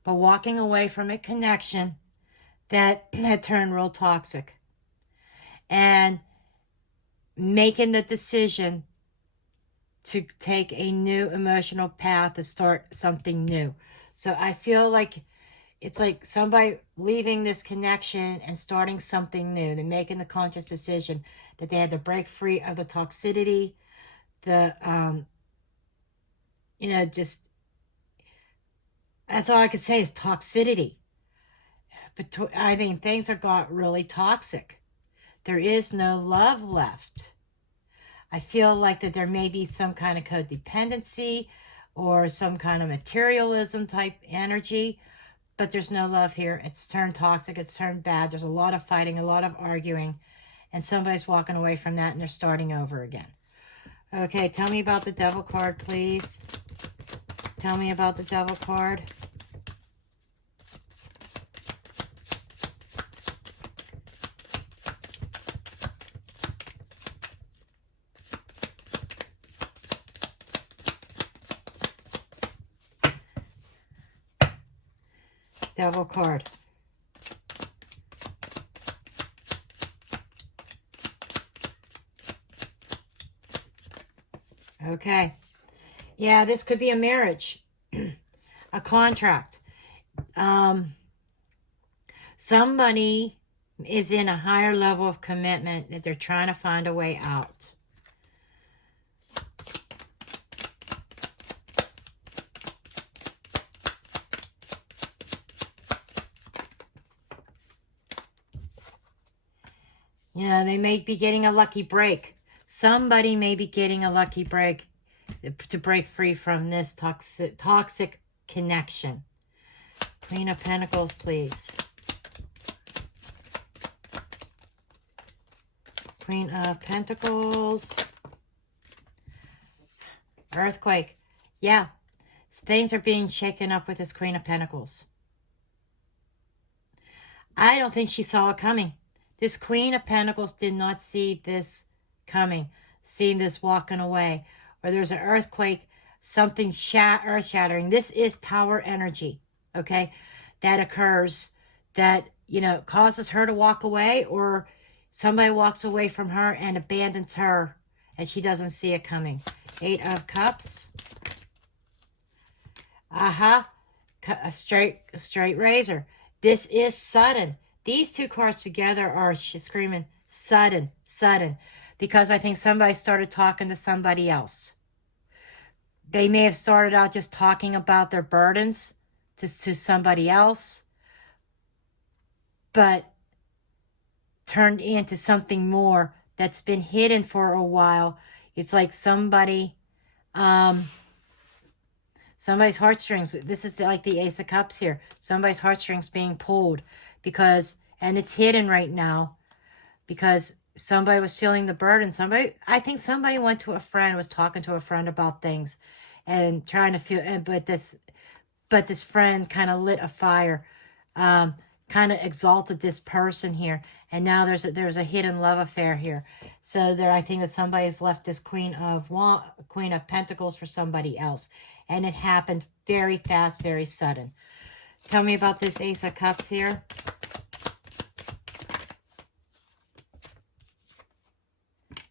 But walking away from a connection that had turned real toxic. And making the decision to take a new emotional path to start something new. So I feel like it's like somebody leaving this connection and starting something new. They're making the conscious decision that they had to break free of the toxicity, just, that's all I could say is toxicity. But I mean, things have got really toxic. There is no love left. I feel like that there may be some kind of codependency or some kind of materialism type energy, but there's no love here. It's turned toxic. It's turned bad. There's a lot of fighting, a lot of arguing, and somebody's walking away from that and they're starting over again. Okay, tell me about the Devil card, please. Tell me about the Devil card. Devil card. Okay. Yeah, this could be a marriage, a contract. Somebody is in a higher level of commitment that they're trying to find a way out. You know, they may be getting a lucky break. Somebody may be getting a lucky break to break free from this toxic connection. Queen of Pentacles, please. Queen of Pentacles. Earthquake. Yeah, things are being shaken up with this Queen of Pentacles. I don't think she saw it coming. This Queen of Pentacles did not see this coming, seeing this walking away. Or there's an earthquake, something earth-shattering. This is tower energy, okay, that occurs that, you know, causes her to walk away, or somebody walks away from her and abandons her and she doesn't see it coming. 8 of Cups. A straight razor. This is sudden. These two cards together are screaming sudden, sudden. Because I think somebody started talking to somebody else. They may have started out just talking about their burdens to somebody else, but turned into something more that's been hidden for a while. It's like somebody's heartstrings. This is like the Ace of Cups here. Somebody's heartstrings being pulled and it's hidden right now because somebody was feeling the burden. I think somebody went to a friend, was talking to a friend about things and trying to feel, but this friend kind of lit a fire, kind of exalted this person here. And now there's a hidden love affair here. So I think that somebody's left this Queen of Pentacles for somebody else. And it happened very fast, very sudden. Tell me about this Ace of Cups here.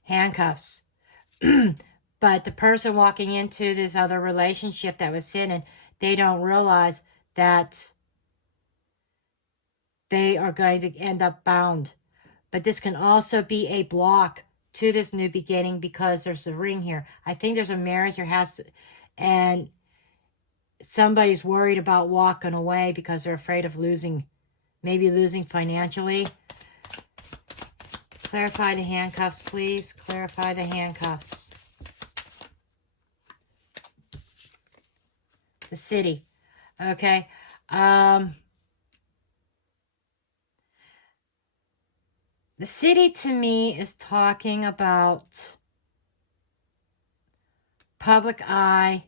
Handcuffs. But the person walking into this other relationship that was hidden, they don't realize that they are going to end up bound. But this can also be a block to this new beginning because there's a ring here. I think there's a marriage and somebody's worried about walking away because they're afraid of maybe losing financially. Clarify the handcuffs, please. Clarify the handcuffs. The City. Okay. The City to me is talking about public eye.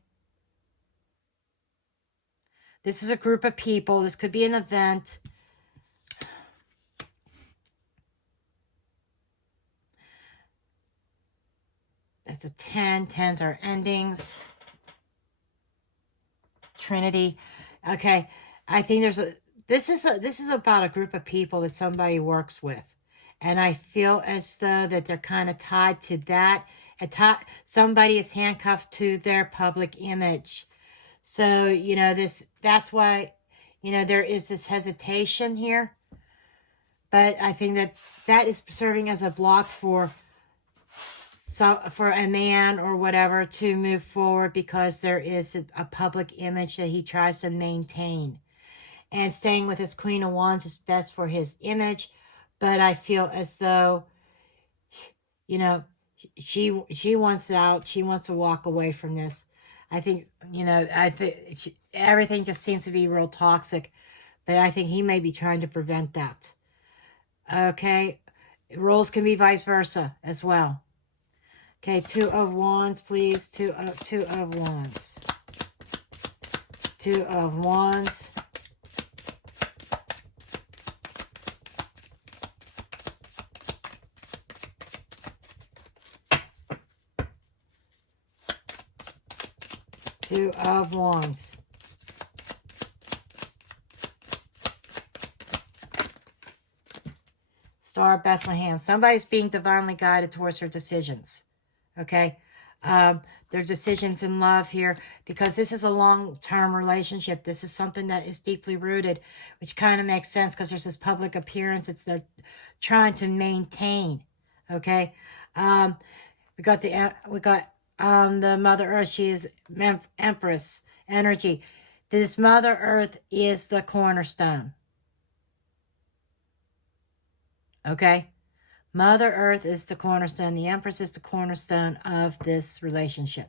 This is a group of people. This could be an event. It's a 10. 10s are endings. Trinity. Okay. I think this is about a group of people that somebody works with. And I feel as though that they're kind of tied to that. Somebody is handcuffed to their public image. So, you know, that's why, you know, there is this hesitation here. But I think that is serving as a block for a man or whatever to move forward because there is a public image that he tries to maintain. And staying with his Queen of Wands is best for his image. But I feel as though, you know, she wants out. She wants to walk away from this. I think, I think everything just seems to be real toxic, but I think he may be trying to prevent that. Okay. Roles can be vice versa as well. Okay, Two of Wands, please. Two of Wands. Two of Wands. Two of Wands. Star of Bethlehem. Somebody's being divinely guided towards her decisions. Okay? Their decisions in love here, because this is a long-term relationship. This is something that is deeply rooted, which kind of makes sense because there's this public appearance. They're trying to maintain. Okay? We got the Mother Earth. She is Empress energy. This Mother Earth is the cornerstone. Okay? Mother Earth is the cornerstone. The Empress is the cornerstone of this relationship.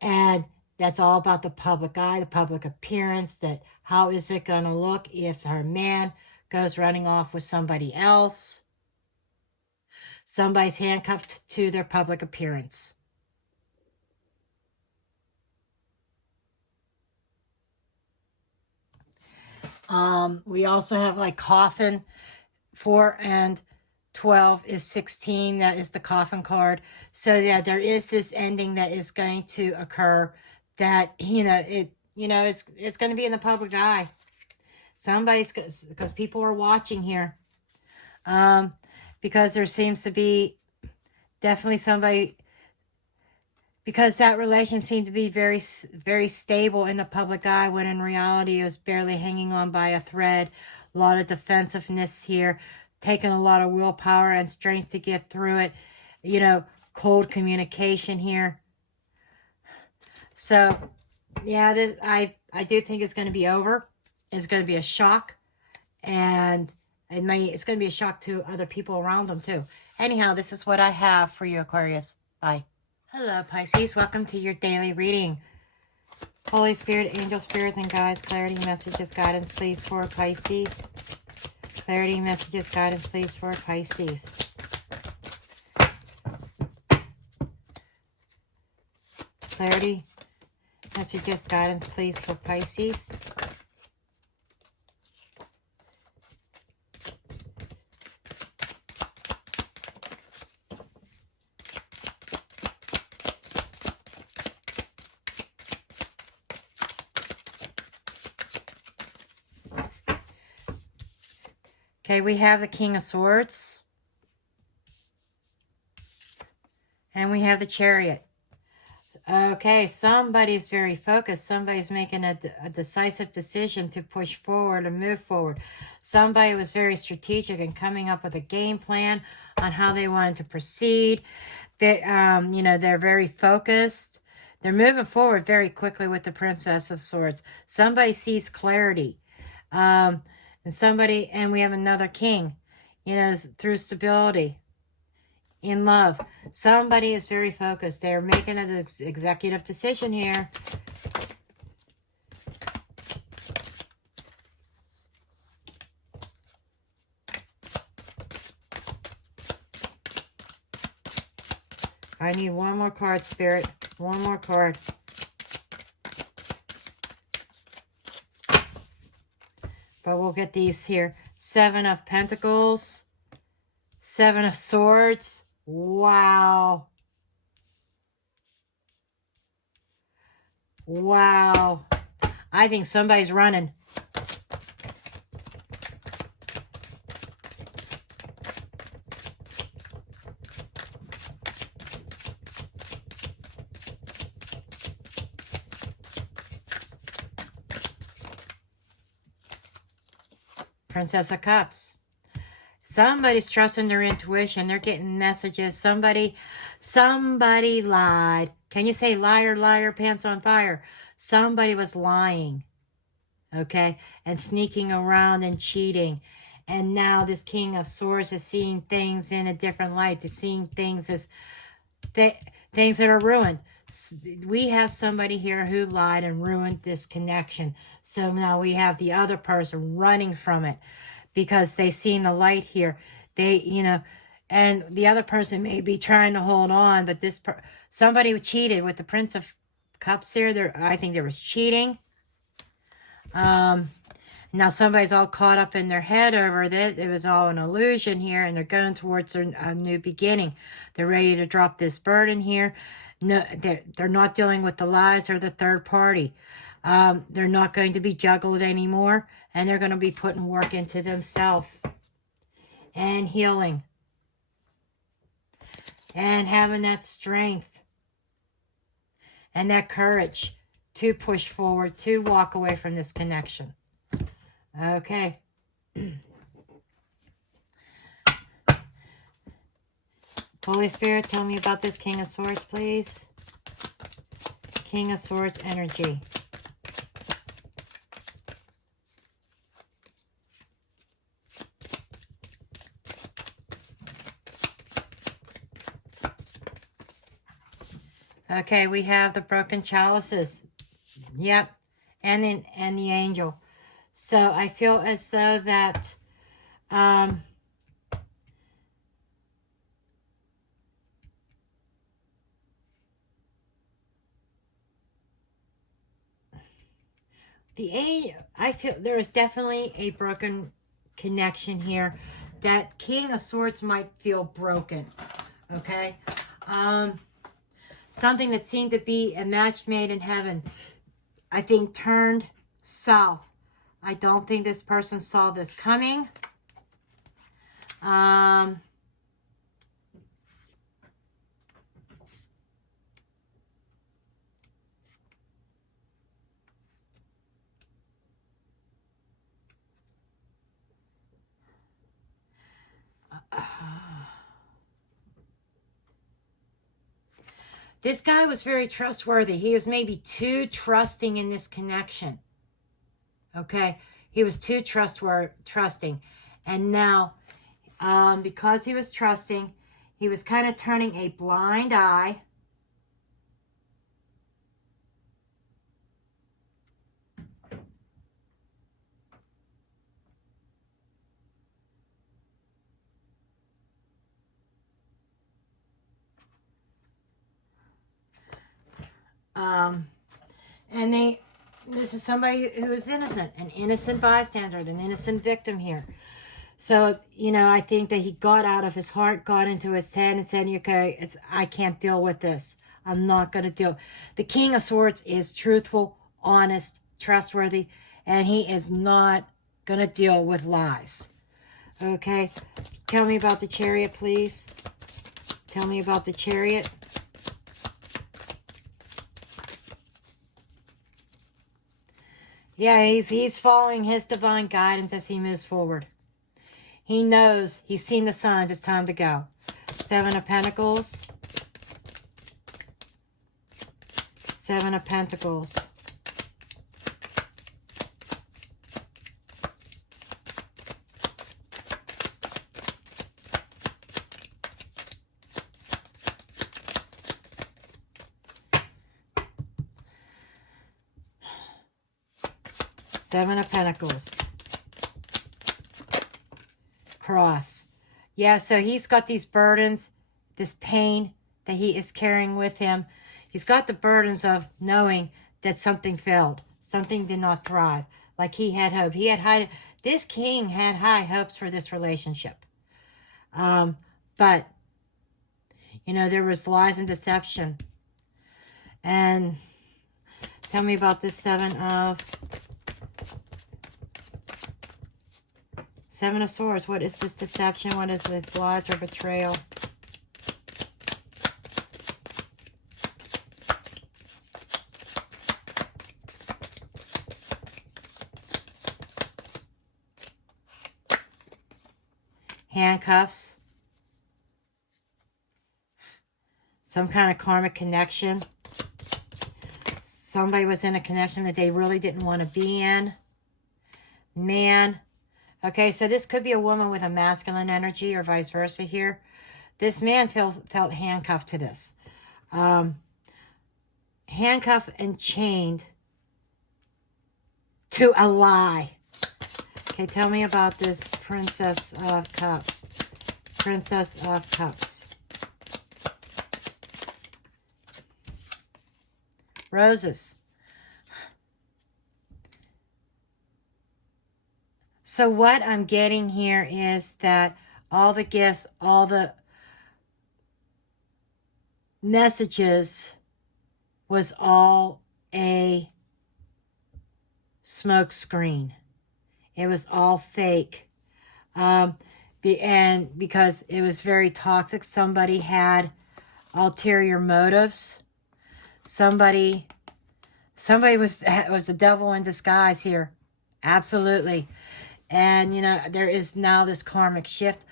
And that's all about the public eye, the public appearance, that how is it going to look if her man goes running off with somebody else? Somebody's handcuffed to their public appearance. We also have like coffin. 4 and 12 is 16. That is the coffin card. So yeah, there is this ending that is going to occur that, it's going to be in the public eye. Because people are watching here. Because there seems to be definitely somebody, because that relation seemed to be very, very stable in the public eye, when in reality it was barely hanging on by a thread. A lot of defensiveness here, taking a lot of willpower and strength to get through it. Cold communication here. So, yeah, I do think it's going to be over. It's going to be a shock, and it's going to be a shock to other people around them too. Anyhow, this is what I have for you, Aquarius. Bye. Hello, Pisces. Welcome to your daily reading. Holy Spirit, angel spirits, and guides, clarity, messages, guidance, please, for Pisces. Clarity, messages, guidance, please, for Pisces. Clarity, messages, guidance, please, for Pisces. Okay, we have the King of Swords. And we have the Chariot. Okay, somebody's very focused. Somebody's making a decisive decision to push forward and move forward. Somebody was very strategic and coming up with a game plan on how they wanted to proceed. They're very focused. They're moving forward very quickly with the Princess of Swords. Somebody sees clarity. And we have another king, through stability, in love. Somebody is very focused. They're making an executive decision here. I need one more card, Spirit. One more card. But we'll get these here. 7 of Pentacles. 7 of Swords. Wow. Wow. I think somebody's running. Princess of Cups. Somebody's trusting their intuition. They're getting messages. Somebody lied. Can you say liar, liar, pants on fire? Somebody was lying. Okay? And sneaking around and cheating. And now this King of Swords is seeing things in a different light. They're seeing things as things that are ruined. We have somebody here who lied and ruined this connection. So now we have the other person running from it because they seen the light here. They, you know, and the other person may be trying to hold on, but somebody cheated with the Prince of Cups here. I think there was cheating. Now somebody's all caught up in their head over this. It was all an illusion here, and they're going towards a new beginning. They're ready to drop this burden here. No, they're not dealing with the lies or the third party. They're not going to be juggled anymore, and they're going to be putting work into themselves and healing and having that strength and that courage to push forward, to walk away from this connection. Okay. Holy Spirit, tell me about this King of Swords, please. King of Swords energy. Okay, we have the broken chalices. Yep. And the angel. So I feel as though that I feel there is definitely a broken connection here. That King of Swords might feel broken. Okay. Something that seemed to be a match made in heaven, I think, turned south. I don't think this person saw this coming. This guy was very trustworthy. He was maybe too trusting in this connection. Okay? He was too trusting. And now, because he was trusting, he was kind of turning a blind eye. And this is somebody who is innocent, an innocent bystander, an innocent victim here. So, you know, I think that he got out of his heart, got into his head and said, okay, I can't deal with this. I'm not going to deal. The King of Swords is truthful, honest, trustworthy, and he is not going to deal with lies. Okay? Tell me about the Chariot, please. Tell me about the Chariot. Yeah, he's following his divine guidance as he moves forward. He knows, he's seen the signs, it's time to go. Seven of Pentacles. Seven of Pentacles. Seven of Pentacles. Cross. Yeah, so he's got these burdens, this pain that he is carrying with him. He's got the burdens of knowing that something failed. Something did not thrive like he had hoped. This king had high hopes for this relationship. But, you know, there was lies and deception. And tell me about this Seven of Swords. What is this deception? What is this lies or betrayal? Handcuffs. Some kind of karmic connection. Somebody was in a connection that they really didn't want to be in. Man. Okay, so this could be a woman with a masculine energy or vice versa here. This man felt handcuffed to this. Handcuffed and chained to a lie. Okay, tell me about this Princess of Cups. Princess of Cups. Roses. So what I'm getting here is that all the gifts, all the messages was all a smoke screen. It was all fake. And because it was very toxic, somebody had ulterior motives. Somebody was a devil in disguise here. Absolutely. And, you know, there is now this karmic shift.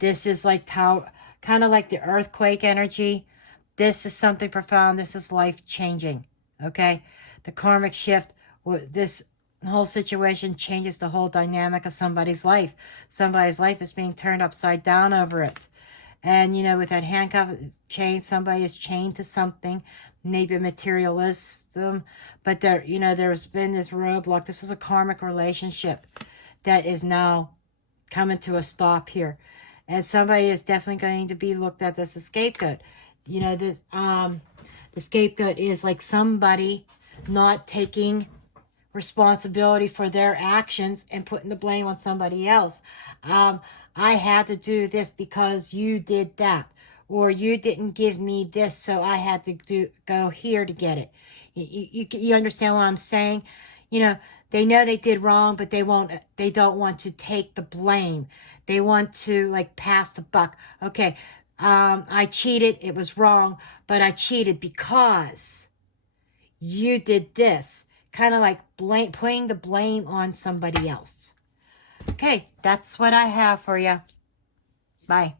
This is like kind of like the earthquake energy. This is something profound. This is life-changing, okay? The karmic shift, this whole situation changes the whole dynamic of somebody's life. Somebody's life is being turned upside down over it. And, you know, with that handcuff chain, somebody is chained to something, maybe materialism. But there, you know, there's been this roadblock. This is a karmic relationship that is now coming to a stop here. And somebody is definitely going to be looked at as a scapegoat. You know, this the scapegoat is like somebody not taking responsibility for their actions and putting the blame on somebody else. I had to do this because you did that, or you didn't give me this, so I had to go here to get it. You understand what I'm saying? You know they did wrong, but they don't want to take the blame. They want to like pass the buck. Okay, I cheated, it was wrong, but I cheated because you did this. Kind of like putting the blame on somebody else. Okay, that's what I have for you. Bye.